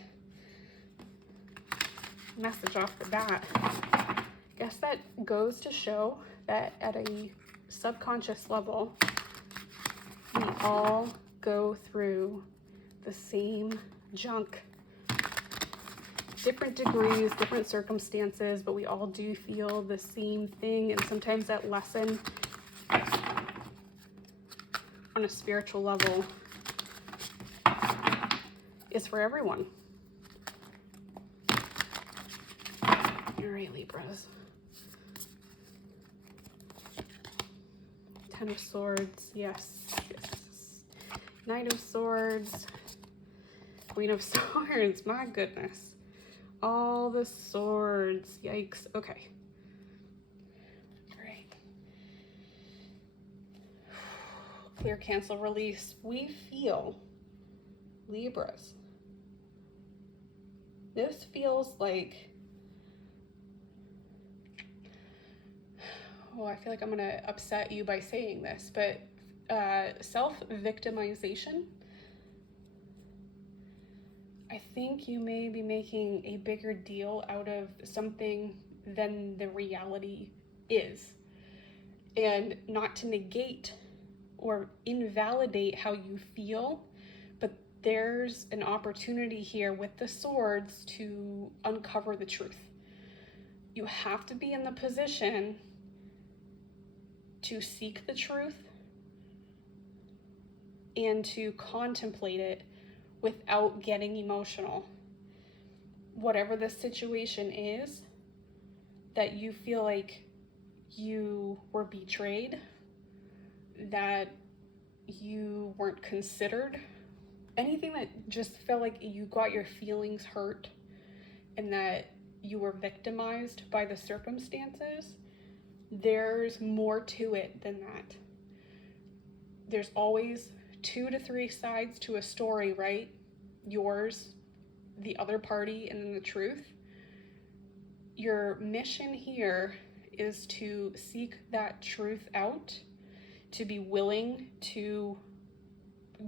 message off the bat. I guess that goes to show that at a subconscious level, we all go through the same junk. Different degrees, different circumstances, but we all do feel the same thing. And sometimes that lesson on a spiritual level is for everyone. All right, Libras. Ten of Swords, yes, yes. Knight of Swords, Queen of Swords, my goodness. All the swords, yikes, okay. All right. Clear, cancel, release. We feel, Libras, this feels like, oh, I feel like I'm gonna upset you by saying this, but self-victimization. I think you may be making a bigger deal out of something than the reality is. And not to negate or invalidate how you feel, but there's an opportunity here with the swords to uncover the truth. You have to be in the position to seek the truth and to contemplate it without getting emotional. Whatever the situation is, that you feel like you were betrayed, that you weren't considered, anything that just felt like you got your feelings hurt and that you were victimized by the circumstances, there's more to it than that. There's always 2 to 3 sides to a story, right? Yours, the other party, and then the truth. Your mission here is to seek that truth out, to be willing to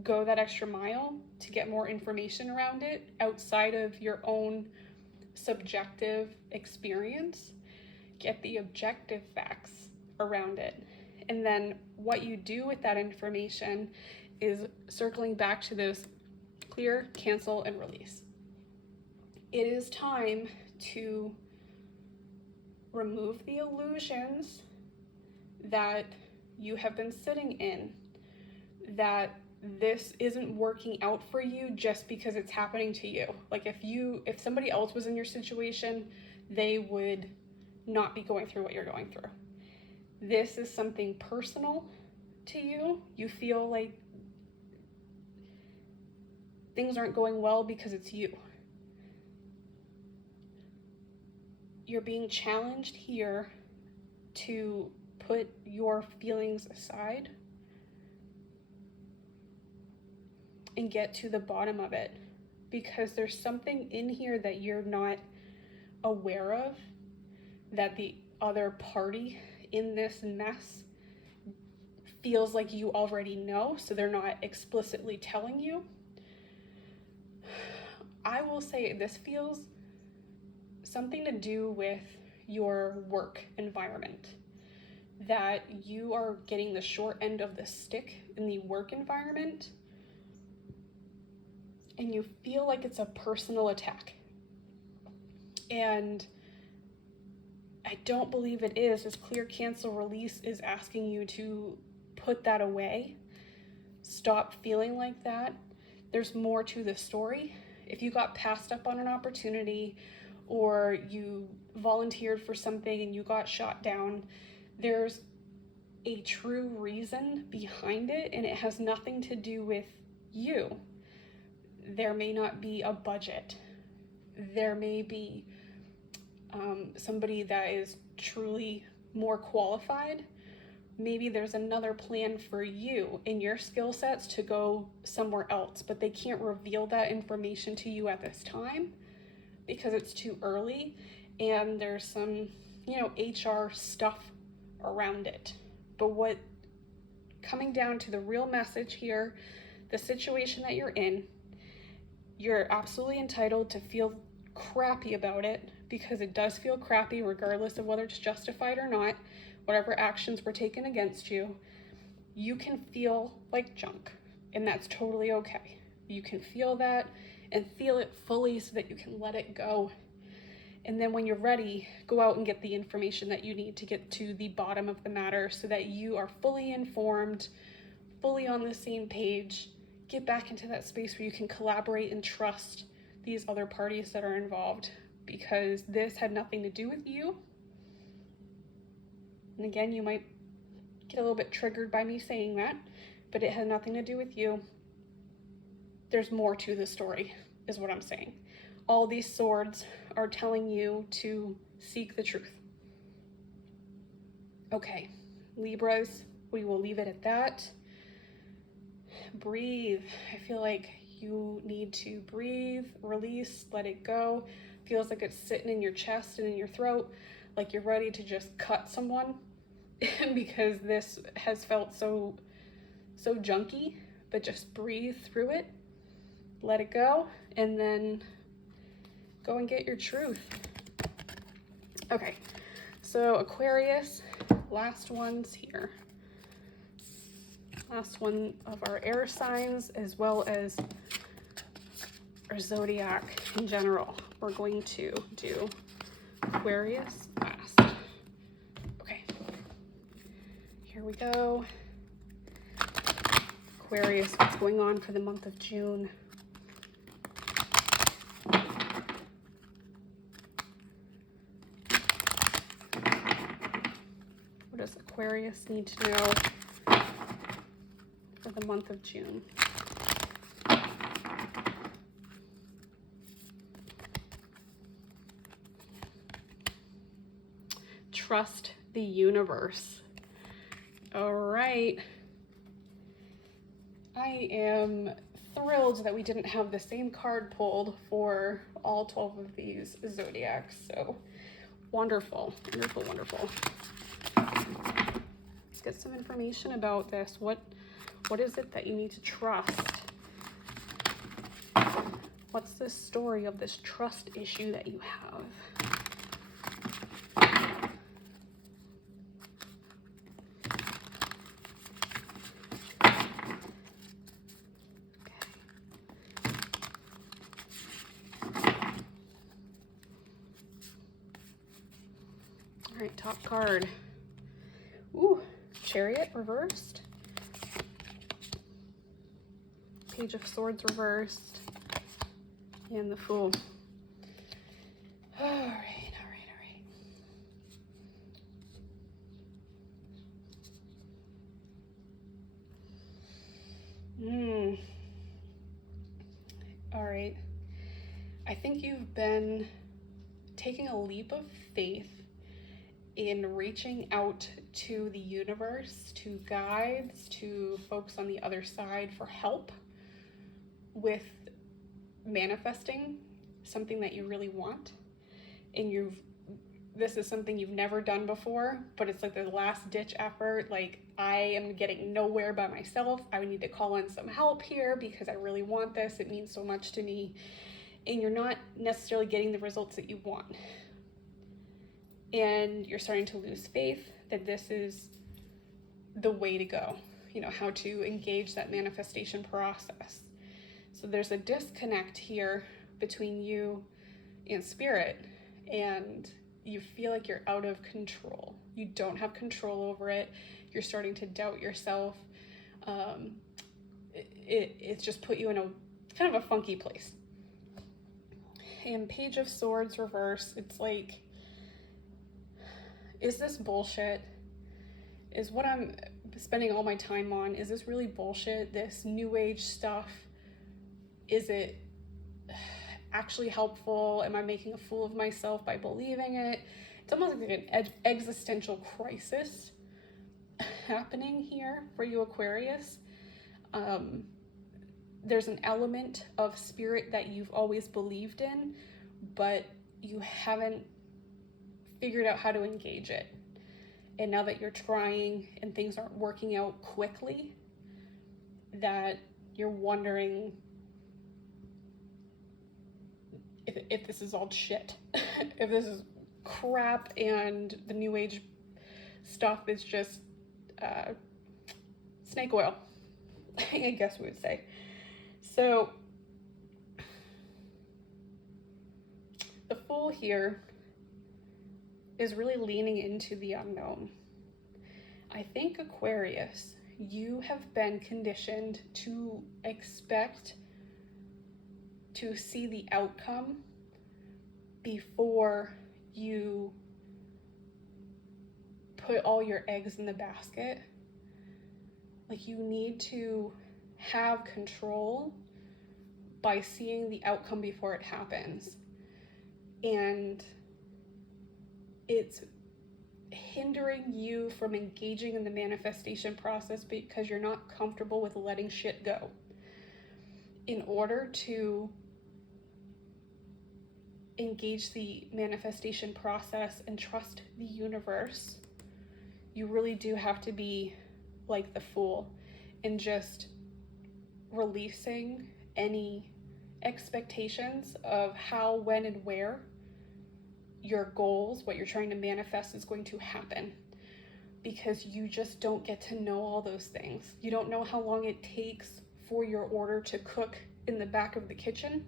go that extra mile to get more information around it outside of your own subjective experience. Get the objective facts around it. And then what you do with that information is circling back to those clear, cancel, and release. It is time to remove the illusions that you have been sitting in, that this isn't working out for you just because it's happening to you. Like if somebody else was in your situation, they would not be going through what you're going through. This is something personal to you. You feel like things aren't going well because it's you. You're being challenged here to put your feelings aside and get to the bottom of it, because there's something in here that you're not aware of, that the other party in this mess feels like you already know, so they're not explicitly telling you. I will say this feels something to do with your work environment, that you are getting the short end of the stick in the work environment and you feel like it's a personal attack. And I I don't believe it is. This clear, cancel, release is asking you to put that away. Stop feeling like that. There's more to the story. If you got passed up on an opportunity, or you volunteered for something and you got shot down, there's a true reason behind it, and it has nothing to do with you. There may not be a budget. There may be somebody that is truly more qualified. Maybe there's another plan for you in your skill sets to go somewhere else, but they can't reveal that information to you at this time because it's too early, and there's some, HR stuff around it. But what, coming down to the real message here, the situation that you're in, you're absolutely entitled to feel crappy about it, because it does feel crappy regardless of whether it's justified or not. Whatever actions were taken against you, you can feel like junk, and that's totally okay. You can feel that and feel it fully so that you can let it go. And then when you're ready, go out and get the information that you need to get to the bottom of the matter so that you are fully informed, fully on the same page. Get back into that space where you can collaborate and trust these other parties that are involved, because this had nothing to do with you. And again, you might get a little bit triggered by me saying that, but it had nothing to do with you. There's more to the story, is what I'm saying. All these swords are telling you to seek the truth. Okay, Libras, we will leave it at that. Breathe. I feel like you need to breathe, release, let it go. Feels like it's sitting in your chest and in your throat, like you're ready to just cut someone because this has felt so junky. But just breathe through it, let it go, and then go and get your truth. Okay, so Aquarius, last ones here. Last one of our air signs, as well as our zodiac in general. We're going to do Aquarius last. Okay, here we go. Aquarius, what's going on for the month of June? What does Aquarius need to know for the month of June? Trust the universe. All right. I am thrilled that we didn't have the same card pulled for all 12 of these zodiacs. So wonderful, wonderful, wonderful. Let's get some information about this. What is it that you need to trust? What's the story of this trust issue that you have? All right, top card. Ooh, Chariot reversed. Page of Swords reversed. And the Fool. All right, all right, all right. All right. I think you've been taking a leap of faith in reaching out to the universe, to guides, to folks on the other side for help with manifesting something that you really want. And this is something you've never done before, but it's like the last ditch effort. Like, I am getting nowhere by myself. I need to call in some help here because I really want this. It means so much to me. And you're not necessarily getting the results that you want. And you're starting to lose faith that this is the way to go, how to engage that manifestation process. So there's a disconnect here between you and spirit, and you feel like you're out of control. You don't have control over it. You're starting to doubt yourself. It's just put you in a kind of a funky place. And Page of Swords reverse, it's like, is this bullshit? Is what I'm spending all my time on, is this really bullshit? This new age stuff, is it actually helpful? Am I making a fool of myself by believing it? It's almost like an existential crisis happening here for you, Aquarius. There's an element of spirit that you've always believed in, but you haven't figured out how to engage it. And now that you're trying and things aren't working out quickly, that you're wondering if this is all shit, if this is crap and the new age stuff is just snake oil, I guess we would say. So the Fool here is really leaning into the unknown. I think, Aquarius, you have been conditioned to expect to see the outcome before you put all your eggs in the basket. Like, you need to have control by seeing the outcome before it happens. And it's hindering you from engaging in the manifestation process because you're not comfortable with letting shit go. In order to engage the manifestation process and trust the universe, you really do have to be like the Fool and just releasing any expectations of how, when, and where your goals, what you're trying to manifest, is going to happen, because you just don't get to know all those things. You don't know how long it takes for your order to cook in the back of the kitchen.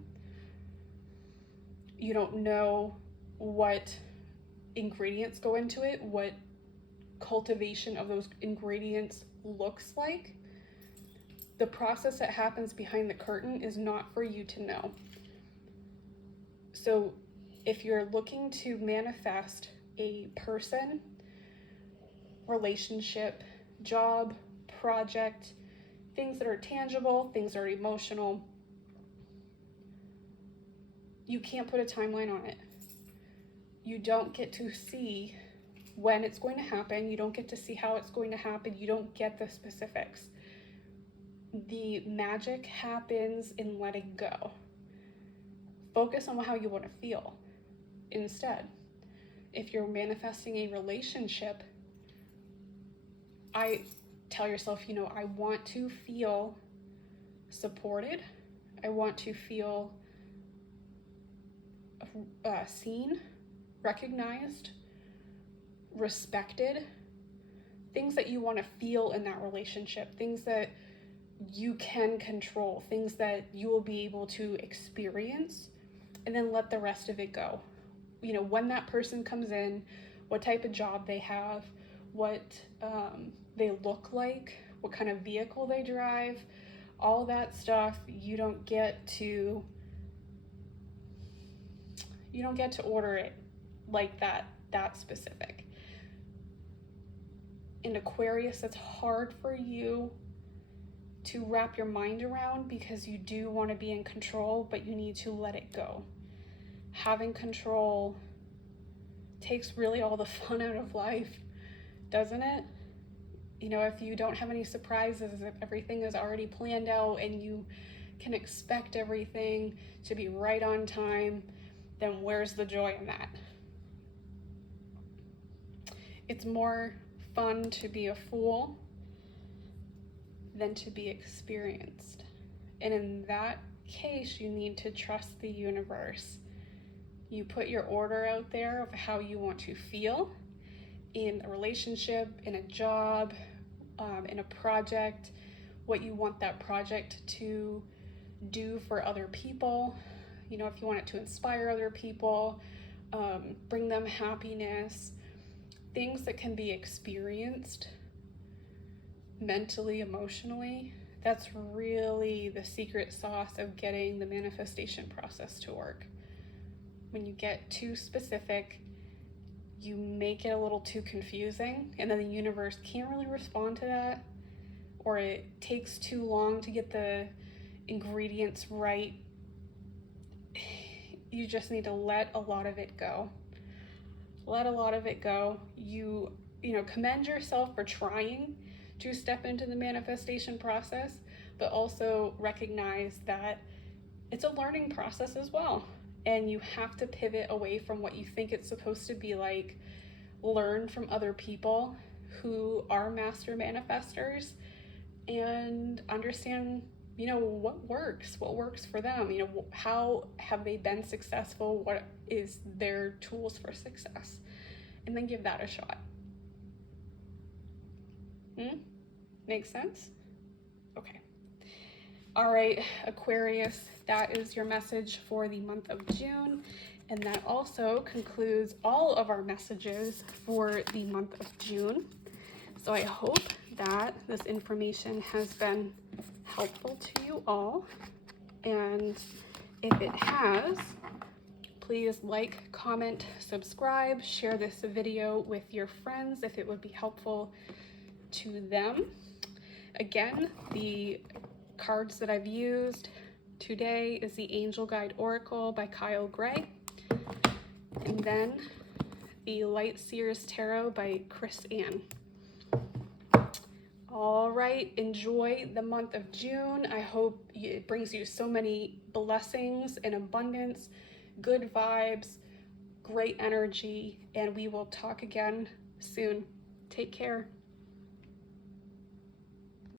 You don't know what ingredients go into it, what cultivation of those ingredients looks like. The process that happens behind the curtain is not for you to know. So if you're looking to manifest a person, relationship, job, project, things that are tangible, things that are emotional, you can't put a timeline on it. You don't get to see when it's going to happen. You don't get to see how it's going to happen. You don't get the specifics. The magic happens in letting go. Focus on how you want to feel instead. If you're manifesting a relationship, I tell yourself, I want to feel supported. I want to feel seen, recognized, respected. Things that you want to feel in that relationship, things that you can control, things that you will be able to experience, and then let the rest of it go. When that person comes in, what type of job they have, what they look like, what kind of vehicle they drive, all that stuff, you don't get to order it like that specific. In Aquarius, that's hard for you to wrap your mind around because you do want to be in control, but you need to let it go. Having control takes really all the fun out of life, doesn't it? If you don't have any surprises, if everything is already planned out and you can expect everything to be right on time, then where's the joy in that? It's more fun to be a fool than to be experienced. And in that case, you need to trust the universe. You put your order out there of how you want to feel in a relationship, in a job, in a project, what you want that project to do for other people. If you want it to inspire other people, bring them happiness, things that can be experienced mentally, emotionally. That's really the secret sauce of getting the manifestation process to work. When you get too specific, you make it a little too confusing, and then the universe can't really respond to that, or it takes too long to get the ingredients right. You just need to let a lot of it go. Let a lot of it go. You know, commend yourself for trying to step into the manifestation process, but also recognize that it's a learning process as well. And you have to pivot away from what you think it's supposed to be like, learn from other people who are master manifestors, and understand, you know, what works for them. You know, how have they been successful? What is their tools for success? And then give that a shot. Makes sense? Okay. All right, Aquarius, that is your message for the month of June. And that also concludes all of our messages for the month of June. So I hope that this information has been helpful to you all. And if it has, please like, comment, subscribe, share this video with your friends if it would be helpful to them. Again, the cards that I've used today is the Angel Guide Oracle by Kyle Gray, and then the Light Seers Tarot by Chris Ann. All right, enjoy the month of June. I hope it brings you so many blessings and abundance, good vibes, great energy, and we will talk again soon. Take care.